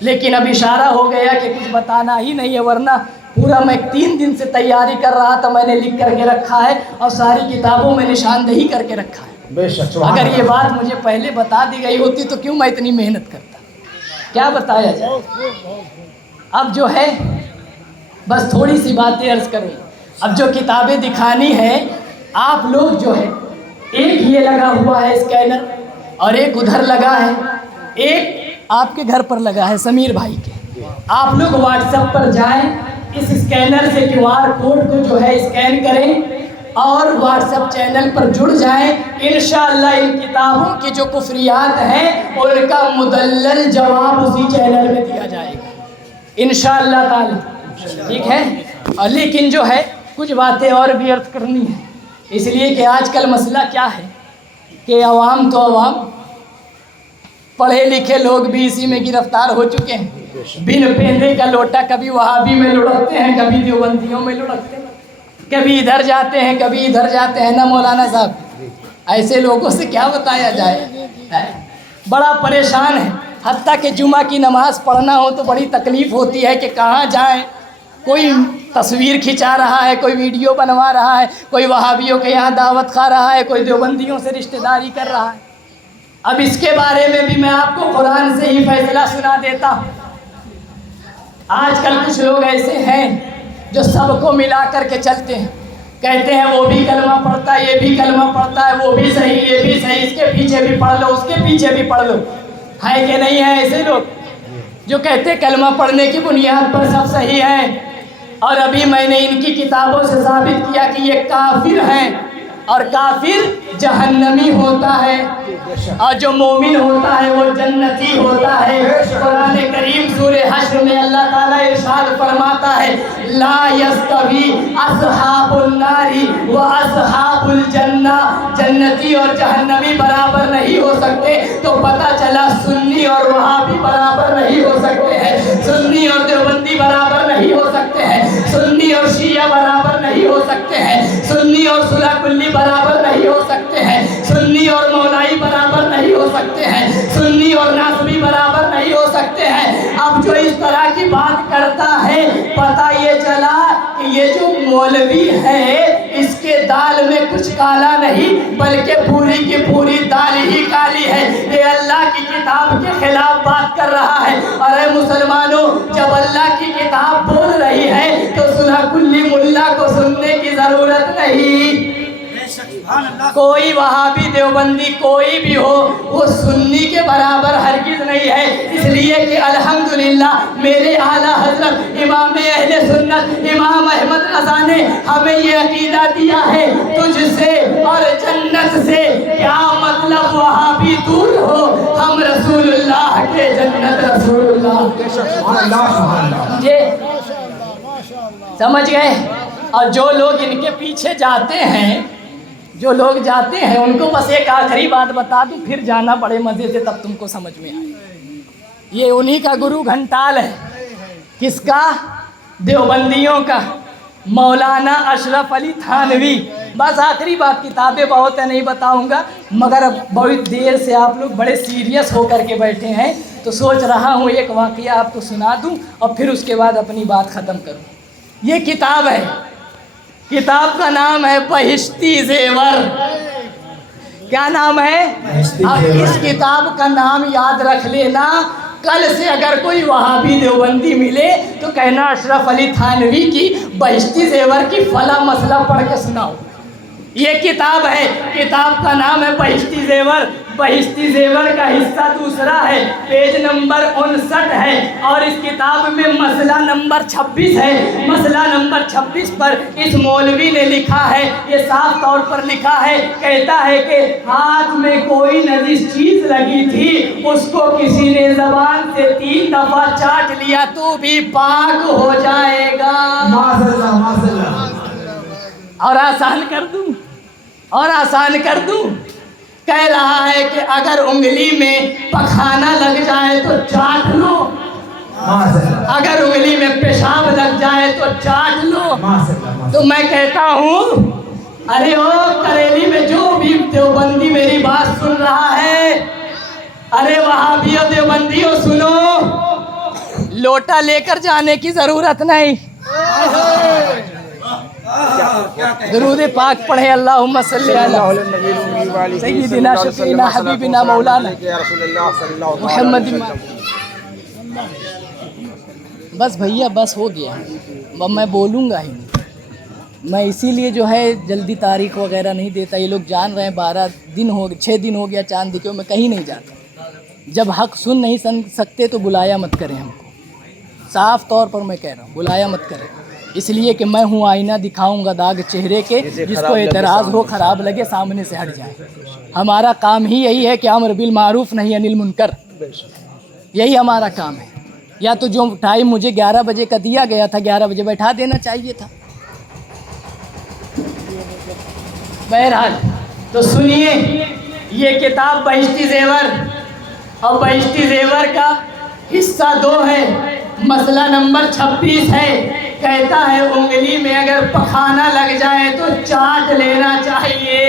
لیکن اب اشارہ ہو گیا کہ کچھ بتانا ہی نہیں ہے، ورنہ پورا میں 3 دن سے تیاری کر رہا تھا، میں نے لکھ کر کے رکھا ہے اور ساری کتابوں میں نشاندہی کر کے رکھا ہے۔ بے شک، سبحان اگر اللہ۔ یہ بات مجھے پہلے بتا دی گئی ہوتی تو کیوں میں اتنی محنت کرتا؟ کیا بتایا جائے؟ اب جو ہے بس تھوڑی سی باتیں عرض کروں۔ اب جو کتابیں دکھانی ہے آپ لوگ جو ہے، ایک یہ لگا ہوا ہے اسکینر اور ایک ادھر لگا ہے، ایک آپ کے گھر پر لگا ہے سمیر بھائی کے۔ آپ لوگ واٹس ایپ پر جائیں، اس اسکینر سے QR کوڈ کو جو ہے اسکین کریں، اور واٹس ایپ چینل پر جڑ جائیں. انشاءاللہ ان کتابوں کی جو کفریات ہیں ان کا مدلل جواب اسی چینل میں دیا جائے گا انشاءاللہ تعالی. ٹھیک ہے. اور لیکن جو ہے کچھ باتیں اور بھی عرض کرنی ہے، اس لیے کہ آج کل مسئلہ کیا ہے کہ عوام تو عوام، پڑھے لکھے لوگ بھی اسی میں گرفتار ہو چکے ہیں. بن پیندے کا لوٹا کبھی وہابی میں لڑکتے ہیں، کبھی دیوبندیوں میں لڑکتے ہیں، کبھی ادھر جاتے ہیں کبھی ادھر جاتے ہیں نا مولانا صاحب. ایسے لوگوں سے کیا بتایا جائے، بڑا پریشان ہے. حتیٰ کہ جمعہ کی نماز پڑھنا ہو تو بڑی تکلیف ہوتی ہے کہ کہاں جائیں. کوئی تصویر کھنچا رہا ہے، کوئی ویڈیو بنوا رہا ہے، کوئی وہابیوں کے یہاں دعوت کھا رہا ہے، کوئی دیوبندیوں سے رشتہ داری کر رہا ہے. اب اس کے بارے میں بھی میں آپ کو قرآن سے ہی فیصلہ سنا دیتا ہوں. آج کل کچھ لوگ ایسے ہیں جو سب کو ملا کر کے چلتے ہیں، کہتے ہیں وہ بھی کلمہ پڑھتا ہے، یہ بھی کلمہ پڑھتا ہے، وہ بھی صحیح یہ بھی صحیح، اس کے پیچھے بھی پڑھ لو اس کے پیچھے بھی پڑھ لو. ہے کہ نہیں ہے ایسے لوگ جو کہتے ہیں کلمہ پڑھنے کی بنیاد پر سب صحیح ہے؟ اور ابھی میں نے ان کی کتابوں سے ثابت کیا کہ یہ کافر ہیں، اور کافر جہنمی ہوتا ہے اور جو مومن ہوتا ہے وہ جنتی ہوتا ہے. قرآن کریم سورہ حشر میں اللہ تعالیٰ ارشاد فرماتا ہے لا یستوی اصحاب النار و اصحاب الجنہ، جنتی اور جہنمی برابر نہیں ہو سکتے. تو پتہ چلا سنی اور وہابی برابر نہیں ہو سکتے ہیں، سنی اور دیوبندی برابر نہیں ہو سکتے ہیں، سنی اور شیعہ برابر نہیں ہو سکتے ہیں، سنی اور صلح کلی برابر نہیں ہو سکتے ہیں، سنی اور مولائی برابر نہیں ہو سکتے ہیں، سنی اور ناصبی برابر نہیں ہو سکتے ہیں. اب جو اس طرح کی بات کرتا ہے پتہ یہ چلا کہ یہ جو مولوی ہے اس کے دال میں کچھ کالا نہیں بلکہ پوری کی پوری دال ہی کالی ہے. یہ اللہ کی کتاب کے خلاف بات کر رہا ہے. ارے مسلمانوں، جب اللہ کی کتاب بول رہی ہے تو صلح کلی ملا کو سننے کی ضرورت نہیں. کوئی وہابی دیوبندی کوئی بھی ہو وہ سنی کے برابر ہرگز نہیں ہے. اس لیے کہ الحمدللہ میرے اعلیٰ حضرت امام اہل سنت امام احمد رضا نے ہمیں یہ عقیدہ دیا ہے تجھ سے اور جنت سے کیا مطلب وہابی دور ہو، ہم رسول اللہ کے جنت رسول اللہ. یہ سمجھ گئے. اور جو لوگ ان کے پیچھے جاتے ہیں، جو لوگ جاتے ہیں ان کو بس ایک آخری بات بتا دوں پھر جانا بڑے مزے سے، تب تم کو سمجھ میں آئے. یہ انہی کا گرو گھنٹال ہے. کس کا؟ دیوبندیوں کا، مولانا اشرف علی تھانوی. بس آخری بات، کتابیں بہت ہیں نہیں بتاؤں گا، مگر اب بہت دیر سے آپ لوگ بڑے سیریس ہو کر کے بیٹھے ہیں تو سوچ رہا ہوں ایک واقعہ آپ کو سنا دوں اور پھر اس کے بعد اپنی بات ختم کروں. یہ کتاب ہے، کتاب کا نام ہے بہشتی زیور. کیا نام ہے؟ اب اس کتاب کا نام یاد رکھ لینا. کل سے اگر کوئی وہابی دیوبندی ملے تو کہنا اشرف علی تھانوی کی بہشتی زیور کی فلاں مسئلہ پڑھ کے سناؤ. یہ کتاب ہے، کتاب کا نام ہے بہشتی زیور. بہشتی زیور کا حصہ دوسرا ہے، پیج نمبر 59 ہے اور اس کتاب میں مسئلہ نمبر 26 ہے. مسئلہ نمبر 26 پر اس مولوی نے لکھا ہے، یہ صاف طور پر لکھا ہے، کہتا ہے کہ ہاتھ میں کوئی نجس چیز لگی تھی، اس کو کسی نے زبان سے 3 دفعہ چاٹ لیا تو بھی پاک ہو جائے گا. اور آسان کر دوں، اور آسان کر دوں، کہہ رہا ہے کہ اگر انگلی میں پخانہ لگ جائے تو چاٹ لو، اگر انگلی میں پیشاب لگ جائے تو چاٹ لو. تو میں کہتا ہوں ارے او کریلی میں جو بھی دیوبندی میری بات سن رہا ہے، ارے وہابیوں دیوبندیوں سنو، لوٹا لے کر جانے کی ضرورت نہیں. درود پاک پڑھے اللہم صلی علی سیدنا شفیعنا حبیبنا مولانا محمد. بس بھیا بس ہو گیا، اب میں بولوں گا ہی نہیں. میں اسی لیے جو ہے جلدی تاریخ وغیرہ نہیں دیتا. یہ لوگ جان رہے ہیں 12 دن ہو گئے، 6 دن ہو گیا چاند دکھے، میں کہیں نہیں جاتا. جب حق سن نہیں سکتے تو بلایا مت کریں ہم کو. صاف طور پر میں کہہ رہا ہوں بلایا مت کریں. اس لیے کہ میں ہوں آئینہ دکھاؤں گا داغ چہرے کے، جس کو اعتراض ہو خراب لگے سامنے سے ہٹ جائے۔ ہمارا کام ہی یہی ہے کہ امر بالمعروف نہی عن المنکر، یہی ہمارا کام ہے۔ یا تو جو ٹائم مجھے 11 بجے کا دیا گیا تھا 11 بجے بیٹھا دینا چاہیے تھا۔ بہرحال تو سنیے، یہ کتاب بہشتی زیور، اور بہشتی زیور کا حصہ 2 ہے، مسئلہ نمبر 26 ہے۔ کہتا ہے انگلی میں اگر پخانہ لگ جائے تو چاٹ لینا چاہیے۔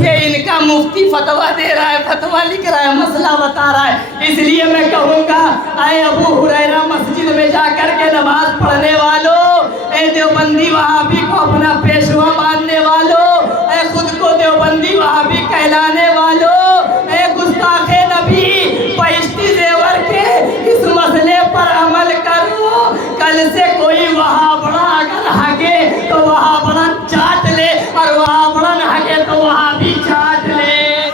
یہ ان کا مفتی فتویٰ دے رہا ہے، فتویٰ لکھ رہا ہے، مسئلہ بتا رہا ہے۔ اس لیے میں کہوں گا، اے ابو ہریرہ مسجد میں جا کر کے نماز پڑھنے والوں، اے دیوبندی وہابی کو اپنا پیشوا ماننے والوں، اے خود کو دیوبندی وہابی کہلانے والوں، اے گستاخ نبی، بہشتی زیور کے اس مسئلے پر عمل کرو۔ کل سے کوئی وہابڑا اگر ہگے تو وہابڑا چاٹ لے، اور وہابڑا نہ ہگے تو وہابی چاٹ لے۔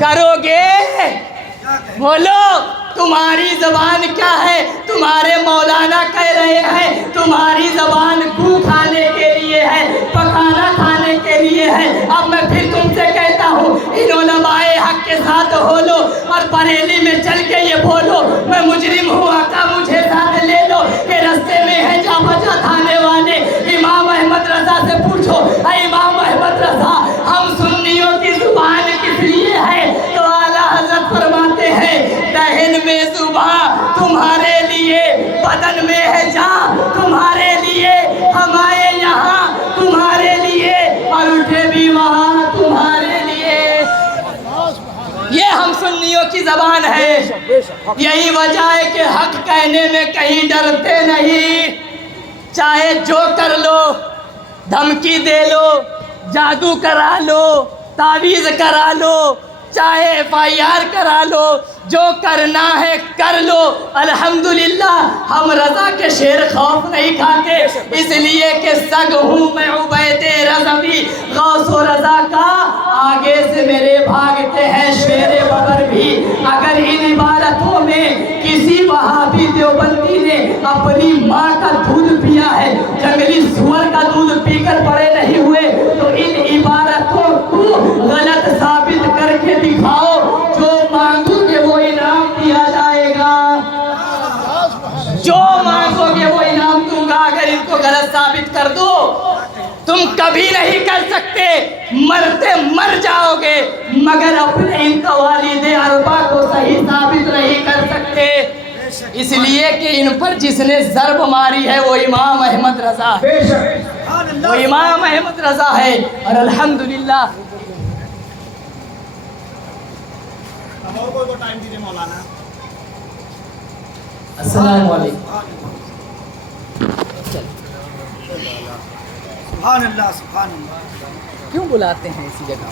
کرو گے؟ بولو، تمہاری زبان کیا ہے؟ تمہارے مولانا کہہ رہے ہیں تمہاری زبان گو کھانے کے لیے ہے، پکانا کھانے کے لیے ہے۔ اب میں پھر تم سے کہتا ہوں، ان علماء حق کے ساتھ ہو لو، اور بریلی میں چل کے یہ بولو میں مجرم ہوں، آقا مجھے ساتھ لے لو، کہ رستے میں ہے جا بجا تھانے والے۔ امام احمد رضا سے پوچھو، اے امام احمد رضا، ہم سنیوں کی زبان کس لیے ہے؟ تو اعلیٰ حضرت فرماتے ہیں، دہن میں زبان تمہارے لیے، بدن میں ہے جان تمہارے لیے، ہم آئے یہاں تمہارے لیے، اور اٹھے بھی وہاں تمہارے لیے۔ یہ ہم سنیوں کی زبان ہے۔ یہی وجہ ہے کہ حق کہنے میں کہیں ڈرتے نہیں، چاہے جو کر لو، دھمکی دے لو، جادو کرا لو، تعویذ کرا لو، چاہے FIR کرا لو، جو کرنا ہے کر لو۔ الحمدللہ ہم رضا کے شیر خوف نہیں کھاتے، اس لیے کہ سگ ہوں میں عبید رضوی، غوث و رضا کا آگے سے میرے بھاگتے ہیں شیر ببر بھی۔ اگر ان عبارتوں میں کسی وہابی دیوبندی نے اپنی ماں کا دودھ پیا ہے، جنگلی سور کا دودھ پی کر بڑے نہیں ہوئے، تو ان عبارتوں کو غلط ثابت کر کے دکھاؤ، جو مانگو گے وہ انعام دیا جائے گا، جو مانگو گے وہ انعام دوں گا۔ اگر ان کو غلط ثابت کر دو، تم کبھی نہیں کر سکتے، مرتے مر جاؤ گے، مگر اپنے ان والد اربا کو صحیح ثابت نہیں کر سکتے۔ اس لیے کہ ان پر جس نے ضرب ماری ہے وہ امام احمد رضا ہے، وہ امام احمد رضا ہے۔ اور الحمدللہ السلام علیکم۔ سبحان اللہ سبحان اللہ۔ کیوں بلاتے ہیں اسی جگہ؟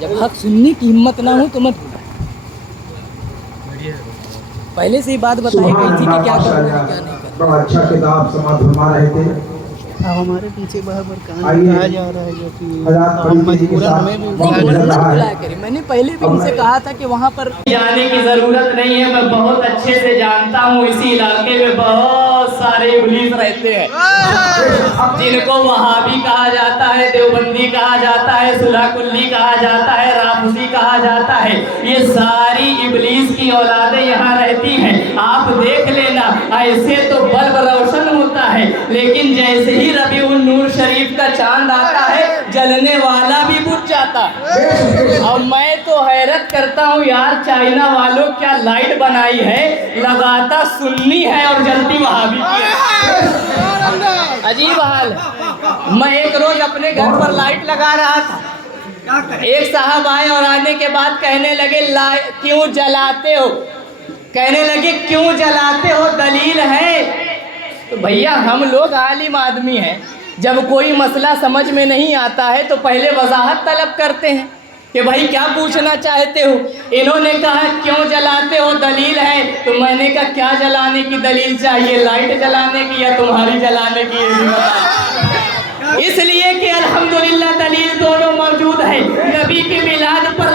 جب حق سننے کی ہمت نہ ہو تو مت بلائیں۔ پہلے سے ہی بات بتائی گئی تھی کہ کیا کرنا ہے کیا نہیں کرنا۔ بڑا اچھا کتاب سماعت فرما رہے تھے۔ ہمارے پیچھے بہت کہا جا رہا ہے جو کہ بلایا کریں۔ میں نے پہلے بھی ان سے کہا تھا کہ وہاں پر جانے کی ضرورت نہیں ہے، میں بہت اچھے سے جانتا ہوں اسی علاقے میں بہت سارے ابلیس رہتے ہیں جن کو وہابی کہا جاتا ہے، دیوبندی کہا جاتا ہے، صلح کلی کہا جاتا ہے، رافضی کہا جاتا ہے۔ یہ ساری ابلیس کی اولادیں یہاں رہتی ہیں۔ آپ دیکھ لینا، ایسے تو بلب روشن ہوتا ہے، لیکن جیسے ہی ربیع النور شریف کا چاند آتا ہے جلنے والا بھی بجھ جاتا ہے۔ اور میں تو حیرت کرتا ہوں یار، چائنا والوں کیا لائٹ بنائی ہے، لگاتا سنی ہے اور جلتی وہابی کی ہے۔ عجیب حال ہے۔ میں ایک روز اپنے گھر پر لائٹ لگا رہا تھا، ایک صاحب آئے اور آنے کے بعد کہنے لگے کیوں جلاتے ہو؟ کہنے لگے کیوں جلاتے ہو، دلیل ہے؟ تو بھیا ہم لوگ عالم آدمی ہیں، جب کوئی مسئلہ سمجھ میں نہیں آتا ہے تو پہلے وضاحت طلب کرتے ہیں کہ بھائی کیا پوچھنا چاہتے ہو۔ انہوں نے کہا کیوں جلاتے ہو، دلیل ہے؟ تو میں نے کہا کیا جلانے کی دلیل چاہیے، لائٹ جلانے کی یا تمہاری جلانے کی؟ اس لیے کہ الحمدللہ دلیل دونوں موجود ہے۔ نبی کی میلاد پر